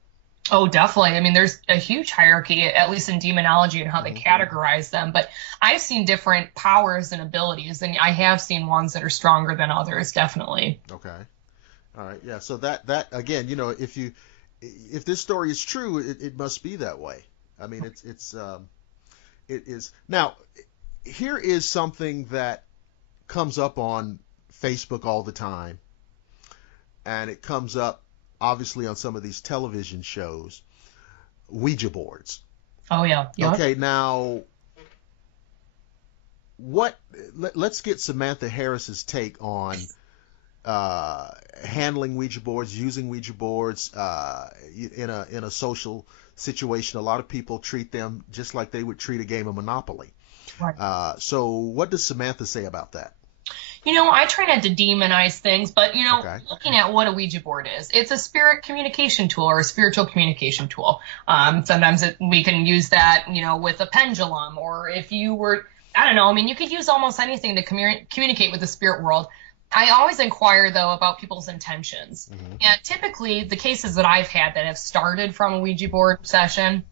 Oh, definitely. I mean, there's a huge hierarchy, at least in demonology, and how they categorize them. But I've seen different powers and abilities, and I have seen ones that are stronger than others, definitely. Okay. All right. Yeah. So that again, if this story is true, it must be that way. I mean, it is. Now, here is something that comes up on Facebook all the time, and it comes up obviously on some of these television shows, Ouija boards. Oh, yeah. Yep. Okay, now, let's get Samantha Harris's take on handling Ouija boards, using Ouija boards in a social situation. A lot of people treat them just like they would treat a game of Monopoly. Right. So what does Samantha say about that? I try not to demonize things, but, looking at what a Ouija board is, it's a spirit communication tool or a spiritual communication tool. Sometimes we can use that, with a pendulum, or if you were, I don't know, I mean, you could use almost anything to communicate with the spirit world. I always inquire, though, about people's intentions. Mm-hmm. And typically, the cases that I've had that have started from a Ouija board session,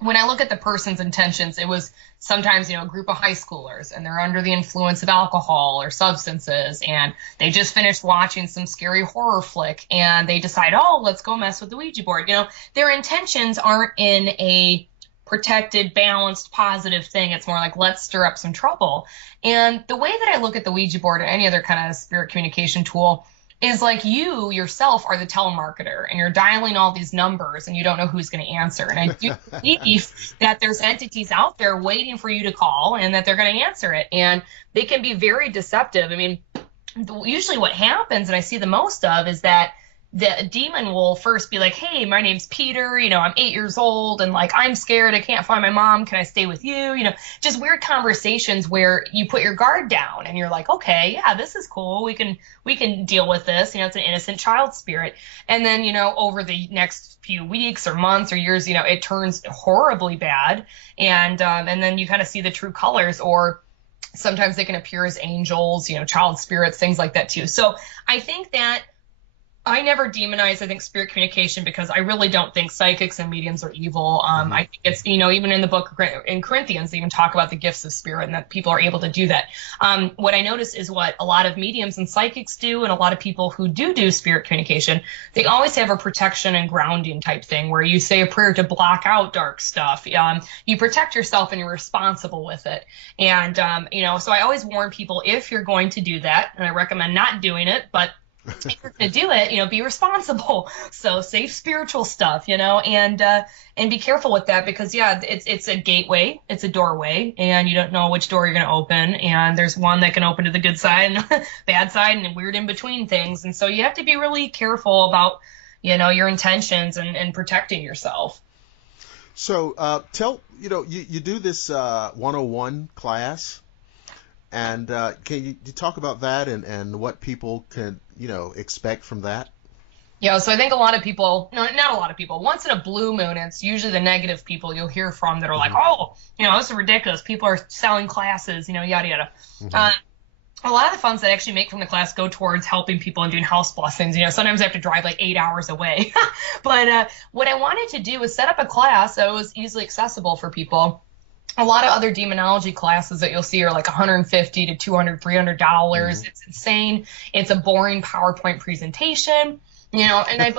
when I look at the person's intentions, it was sometimes, a group of high schoolers, and they're under the influence of alcohol or substances, and they just finished watching some scary horror flick, and they decide, let's go mess with the Ouija board. Their intentions aren't in a protected, balanced, positive thing. It's more like, let's stir up some trouble. And the way that I look at the Ouija board or any other kind of spirit communication tool is like you yourself are the telemarketer and you're dialing all these numbers and you don't know who's going to answer. And I do believe that there's entities out there waiting for you to call and that they're going to answer it. And they can be very deceptive. I mean, usually what happens, and I see the most of, is that the demon will first be like, hey, my name's Peter, I'm 8 years old, and like, I'm scared, I can't find my mom, can I stay with you? Just weird conversations where you put your guard down and you're like, okay, yeah, this is cool, we can deal with this, it's an innocent child spirit. And then, over the next few weeks or months or years, it turns horribly bad, and then you kind of see the true colors. Or sometimes they can appear as angels, child spirits, things like that too. So I think that I never demonize, spirit communication, because I really don't think psychics and mediums are evil. I think it's, even in the book in Corinthians, they even talk about the gifts of spirit and that people are able to do that. What I notice is what a lot of mediums and psychics do, and a lot of people who do spirit communication, they always have a protection and grounding type thing where you say a prayer to block out dark stuff. You protect yourself and you're responsible with it. And, so I always warn people, if you're going to do that, and I recommend not doing it, but if you're going to do it, be responsible. So safe spiritual stuff, and be careful with that, because it's a gateway, it's a doorway, and you don't know which door you're going to open. And there's one that can open to the good side and bad side and weird in between things. And so you have to be really careful about, your intentions and protecting yourself. So you do this 101 class. And can you talk about that and what people can, expect from that? Yeah, so I think a lot of people, no, not a lot of people, once in a blue moon, it's usually the negative people you'll hear from that are like, oh, this is ridiculous. People are selling classes, yada, yada. A lot of the funds that I actually make from the class go towards helping people and doing house blessings. Sometimes I have to drive like 8 hours away. But what I wanted to do was set up a class that was easily accessible for people. A lot of other demonology classes that you'll see are like $150 to $200, $300. It's insane. It's a boring PowerPoint presentation, and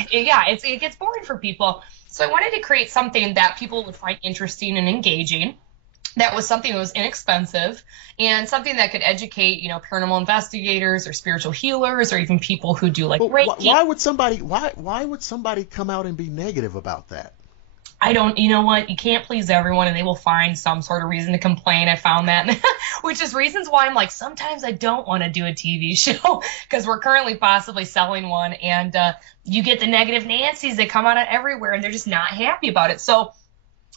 it gets boring for people. So I wanted to create something that people would find interesting and engaging. That was something that was inexpensive and something that could educate, paranormal investigators or spiritual healers or even people who do like Reiki. Why would somebody come out and be negative about that? I don't, you know what, you can't please everyone and they will find some sort of reason to complain. I found that, which is reasons why I'm like, sometimes I don't want to do a TV show because we're currently possibly selling one, and you get the negative Nancy's that come out of everywhere and they're just not happy about it. So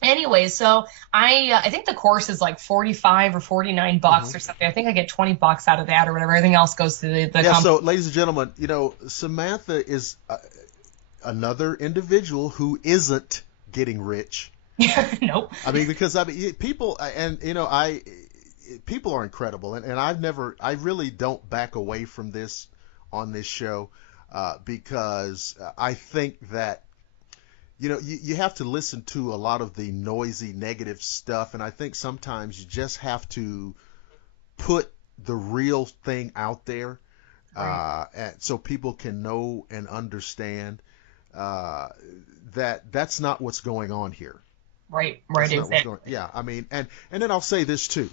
anyway, so I think the course is like $45 or $49 or something. I think I get $20 out of that or whatever. Everything else goes to the company. So ladies and gentlemen, Samantha is another individual who isn't getting rich. Nope. Because people, and people are incredible, and I really don't back away from this on this show, because I think that you have to listen to a lot of the noisy negative stuff, and I think sometimes you just have to put the real thing out there, and so people can know and understand that's not what's going on here. Right, exactly. And then I'll say this too.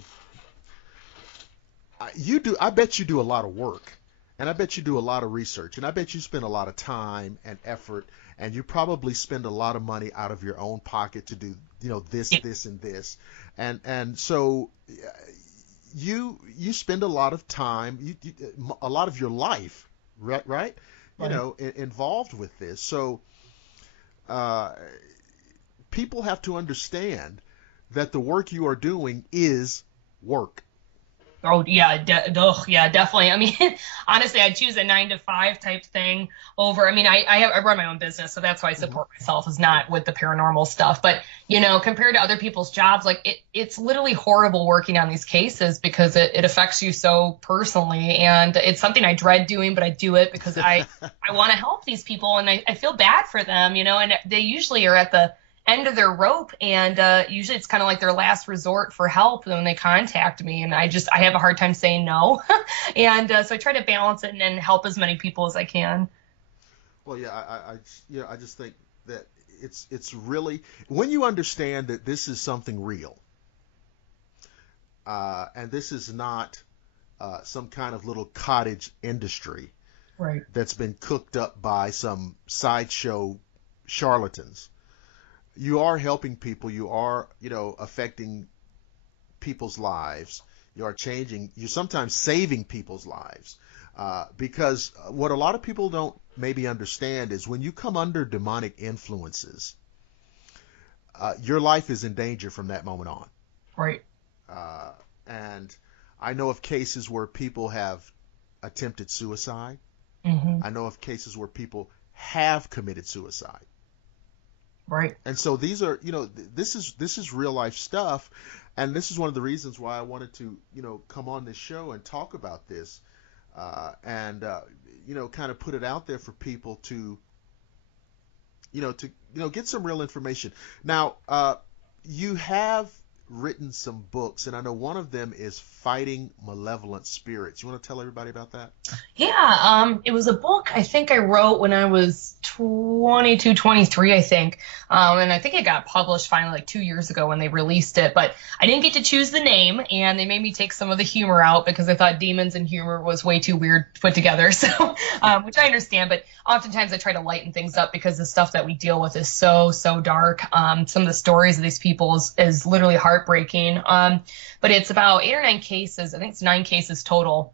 I bet you do a lot of work, and I bet you do a lot of research, and I bet you spend a lot of time and effort, and you probably spend a lot of money out of your own pocket to do, this, this, and this. And so you spend a lot of time, a lot of your life, right? Involved with this. So people have to understand that the work you are doing is work. Oh, yeah, definitely. Honestly, I'd choose a 9-to-5 type thing over. I run my own business, so that's why I support myself, is not with the paranormal stuff. But, compared to other people's jobs, like it's literally horrible working on these cases because it affects you so personally. And it's something I dread doing, but I do it because I want to help these people, and I feel bad for them, and they usually are at the end of their rope, and usually it's kind of like their last resort for help when they contact me, and I have a hard time saying no. And so I try to balance it and help as many people as I can. Well, I just think that it's really, when you understand that this is something real, and this is not some kind of little cottage industry, right, that's been cooked up by some sideshow charlatans. You are helping people. You are, affecting people's lives. You're sometimes saving people's lives. Because what a lot of people don't maybe understand is when you come under demonic influences, your life is in danger from that moment on. Right. And I know of cases where people have attempted suicide. Mm-hmm. I know of cases where people have committed suicide. Right. And so these are, this is real life stuff. And this is one of the reasons why I wanted to, come on this show and talk about this. And kind of put it out there for people to get some real information. Now, you have written some books, and I know one of them is Fighting Malevolent Spirits. You want to tell everybody about that? Yeah, it was a book I think I wrote when I was 22, 23, I think. And I think it got published finally like 2 years ago when they released it. But I didn't get to choose the name, and they made me take some of the humor out because I thought demons and humor was way too weird to put together. So, which I understand, but oftentimes I try to lighten things up because the stuff that we deal with is so dark. Some of the stories of these people is literally heartbreaking. But it's about 8 or 9 cases. I think it's 9 cases total.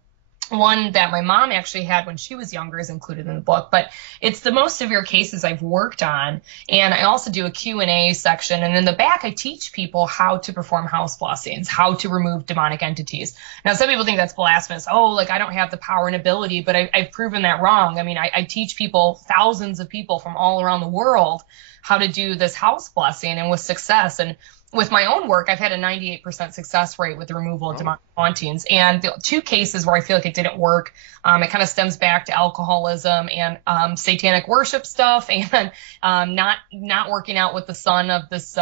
One that my mom actually had when she was younger is included in the book, but it's the most severe cases I've worked on. And I also do a Q&A section. And in the back, I teach people how to perform house blessings, how to remove demonic entities. Now, some people think that's blasphemous. Oh, like I don't have the power and ability, but I've proven that wrong. I mean, I teach people, thousands of people from all around the world, how to do this house blessing and with success. And with my own work, I've had a 98% success rate with the removal of demonic hauntings. And the 2 cases where I feel like it didn't work, it kind of stems back to alcoholism and satanic worship stuff and not working out with the son of this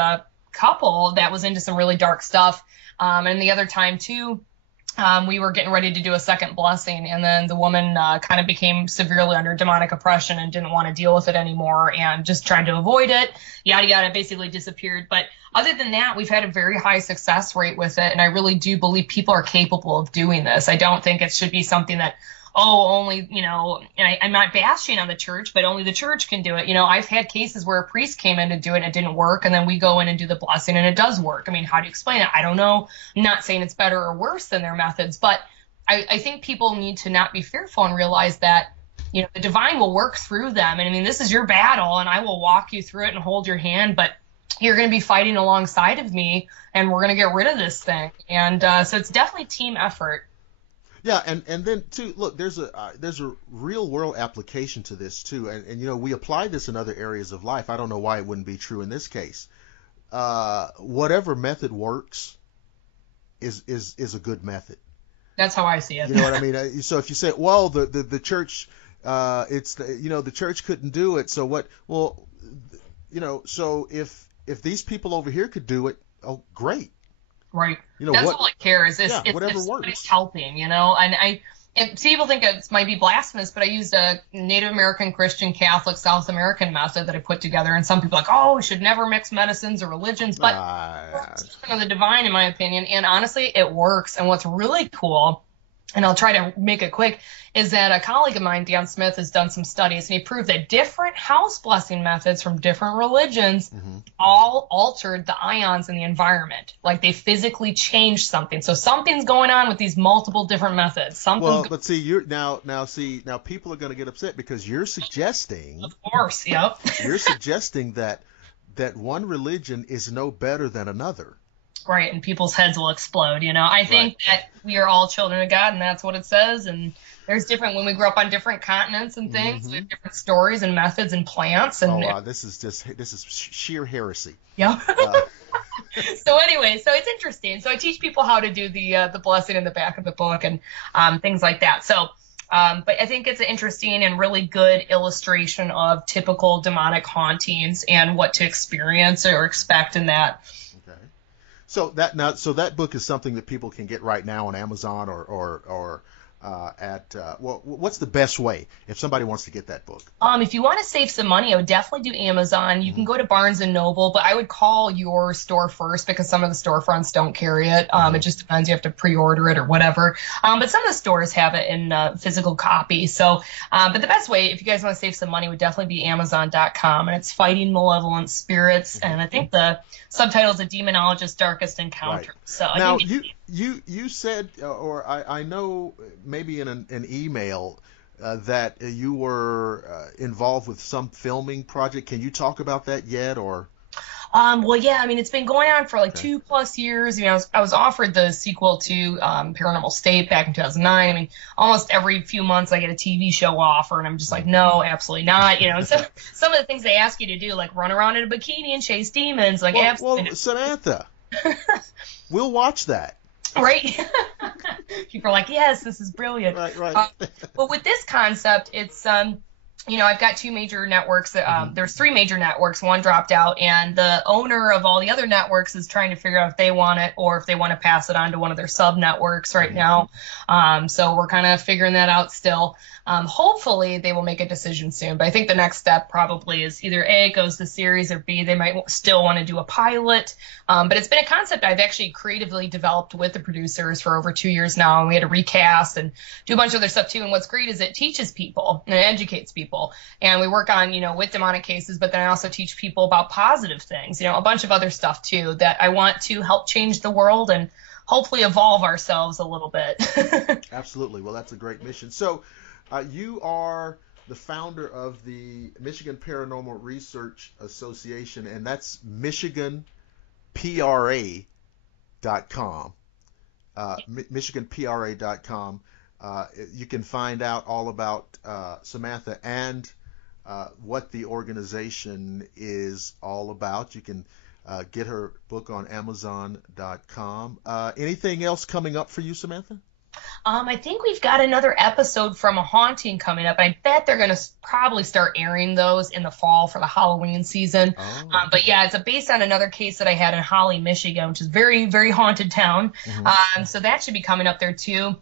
couple that was into some really dark stuff. And the other time, too, we were getting ready to do a second blessing, and then the woman kind of became severely under demonic oppression and didn't want to deal with it anymore and just tried to avoid it, yada, yada, basically disappeared. But other than that, we've had a very high success rate with it, and I really do believe people are capable of doing this. I don't think it should be something that, only, and I'm not bashing on the church, but only the church can do it. I've had cases where a priest came in to do it and it didn't work, and then we go in and do the blessing and it does work. I mean, how do you explain it? I don't know. I'm not saying it's better or worse than their methods, but I think people need to not be fearful and realize that, the divine will work through them. And I mean, this is your battle, and I will walk you through it and hold your hand, but you're going to be fighting alongside of me, and we're going to get rid of this thing. And so it's definitely team effort. Yeah, and then too, look, there's a real world application to this too, and we apply this in other areas of life. I don't know why it wouldn't be true in this case. Whatever method works is a good method. That's how I see it. You know what I mean? So if you say, well, the church, the church couldn't do it, so what? Well, so if these people over here could do it, oh, great. Right. That's all I care is whatever if works. It's helping, and people think it might be blasphemous, but I used a Native American, Christian, Catholic, South American method that I put together, and some people are like, oh, we should never mix medicines or religions, but it's the divine, in my opinion, and honestly, it works. And what's really cool, and I'll try to make it quick, is that a colleague of mine, Dan Smith, has done some studies, and he proved that different house blessing methods from different religions all altered the ions in the environment. Like they physically changed something. So something's going on with these multiple different methods. But see, now people are going to get upset because you're suggesting. Of course, yep. You're suggesting that one religion is no better than another. Right, and people's heads will explode, I think that we are all children of God, and that's what it says, and there's different, when we grow up on different continents and things, we have different stories and methods and plants. And this is sheer heresy. Yeah. So anyway, so it's interesting. So I teach people how to do the blessing in the back of the book and things like that. So, but I think it's an interesting and really good illustration of typical demonic hauntings and what to experience or expect in that. So that book is something that people can get right now on Amazon or what's the best way if somebody wants to get that book? If you want to save some money, I would definitely do Amazon. You can go to Barnes and Noble, but I would call your store first because some of the storefronts don't carry it. It just depends. You have to pre-order it or whatever. But some of the stores have it in physical copy. So, but the best way, if you guys want to save some money, would definitely be Amazon.com, and it's Fighting Malevolent Spirits. And I think the subtitle is A Demonologist's Darkest Encounter. Right. So now you said, or I know maybe in an email that you were involved with some filming project. Can you talk about that yet, or? Well, yeah, I mean, it's been going on for like 2+ years. You know, I was offered the sequel to Paranormal State back in 2009. I mean, almost every few months I get a TV show offer, and I'm just like, no, absolutely not. You know, and so some of the things they ask you to do, like run around in a bikini and chase demons, like absolutely. Well, Samantha, we'll watch that. Right? People are like, yes, this is brilliant. Right. But with this concept, it's you know, I've got 2 major networks. There's 3 major networks. One dropped out, and the owner of all the other networks is trying to figure out if they want it or if they want to pass it on to one of their sub networks right now. So we're kind of figuring that out still. Hopefully they will make a decision soon, but I think the next step probably is either A, it goes to series, or B, they might still want to do a pilot. But it's been a concept I've actually creatively developed with the producers for over 2 years now, and we had to recast and do a bunch of other stuff too. And what's great is it teaches people and it educates people. And we work on, you know, with demonic cases, but then I also teach people about positive things, you know, a bunch of other stuff too that I want to help change the world and hopefully evolve ourselves a little bit. Absolutely. Well, that's a great mission. So you are the founder of the Michigan Paranormal Research Association, and that's MichiganPRA.com. MichiganPRA.com. You can find out all about Samantha and what the organization is all about. You can get her book on Amazon.com. Anything else coming up for you, Samantha? I think we've got another episode from a haunting coming up. I bet they're going to probably start airing those in the fall for the Halloween season. But yeah, it's based on another case that I had in Holly, Michigan, which is very, very haunted town. So that should be coming up there too.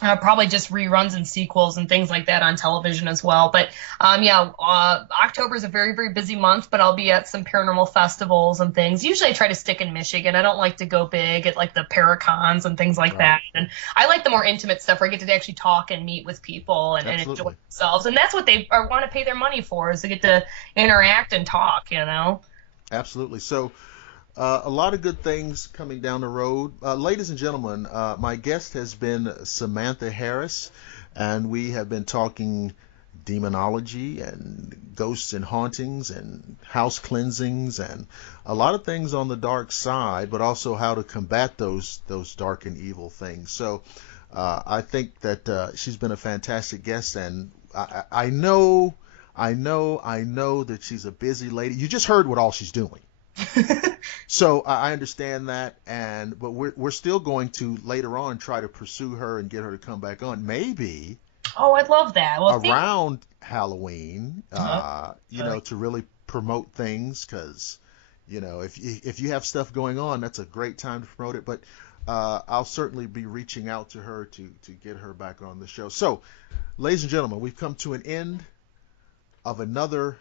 Probably just reruns and sequels and things like that on television as well. But October is a very, very busy month, but I'll be at some paranormal festivals and things. Usually I try to stick in Michigan. I don't like to go big at like the Paracons and things like that. And I like the more intimate stuff where I get to actually talk and meet with people and enjoy themselves. And that's what they want to pay their money for, is to get to interact and talk, you know? Absolutely. So a lot of good things coming down the road. Ladies and gentlemen, my guest has been Samantha Harris, and we have been talking demonology and ghosts and hauntings and house cleansings and a lot of things on the dark side, but also how to combat those dark and evil things. So I think that she's been a fantastic guest, and I know that she's a busy lady. You just heard what all she's doing. So I understand that, but we're still going to later on try to pursue her and get her to come back on. Maybe. Oh, I'd love that. Well, around Halloween, you know, to really promote things, because you know if you have stuff going on, that's a great time to promote it. But I'll certainly be reaching out to her to get her back on the show. So, ladies and gentlemen, we've come to an end of another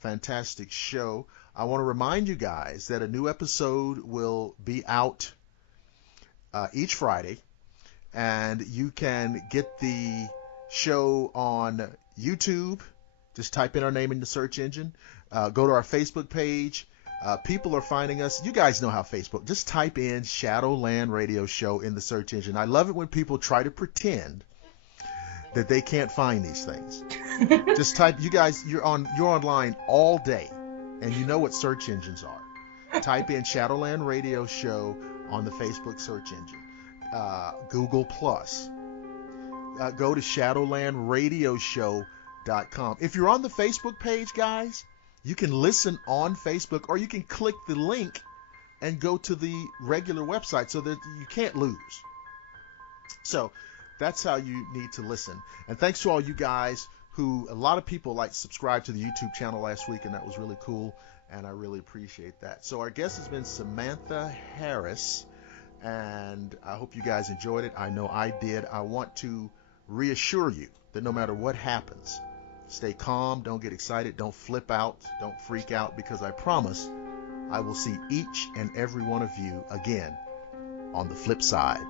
fantastic show. I want to remind you guys that a new episode will be out each Friday, and you can get the show on YouTube. Just type in our name in the search engine. Go to our Facebook page. People are finding us. You guys know how Facebook. Just type in Shadowland Radio Show in the search engine. I love it when people try to pretend that they can't find these things. Just type. You guys, you're online all day. And you know what search engines are. Type in Shadowland Radio Show on the Facebook search engine. Google Plus. Go to ShadowlandRadioshow.com. If you're on the Facebook page, guys, you can listen on Facebook, or you can click the link and go to the regular website so that you can't lose. So that's how you need to listen. And thanks to all you guys who, a lot of people subscribed to the YouTube channel last week, and that was really cool, and I really appreciate that. So our guest has been Samantha Harris, and I hope you guys enjoyed it. I know I did. I want to reassure you that no matter what happens, stay calm, don't get excited, don't flip out, don't freak out, because I promise I will see each and every one of you again on the flip side.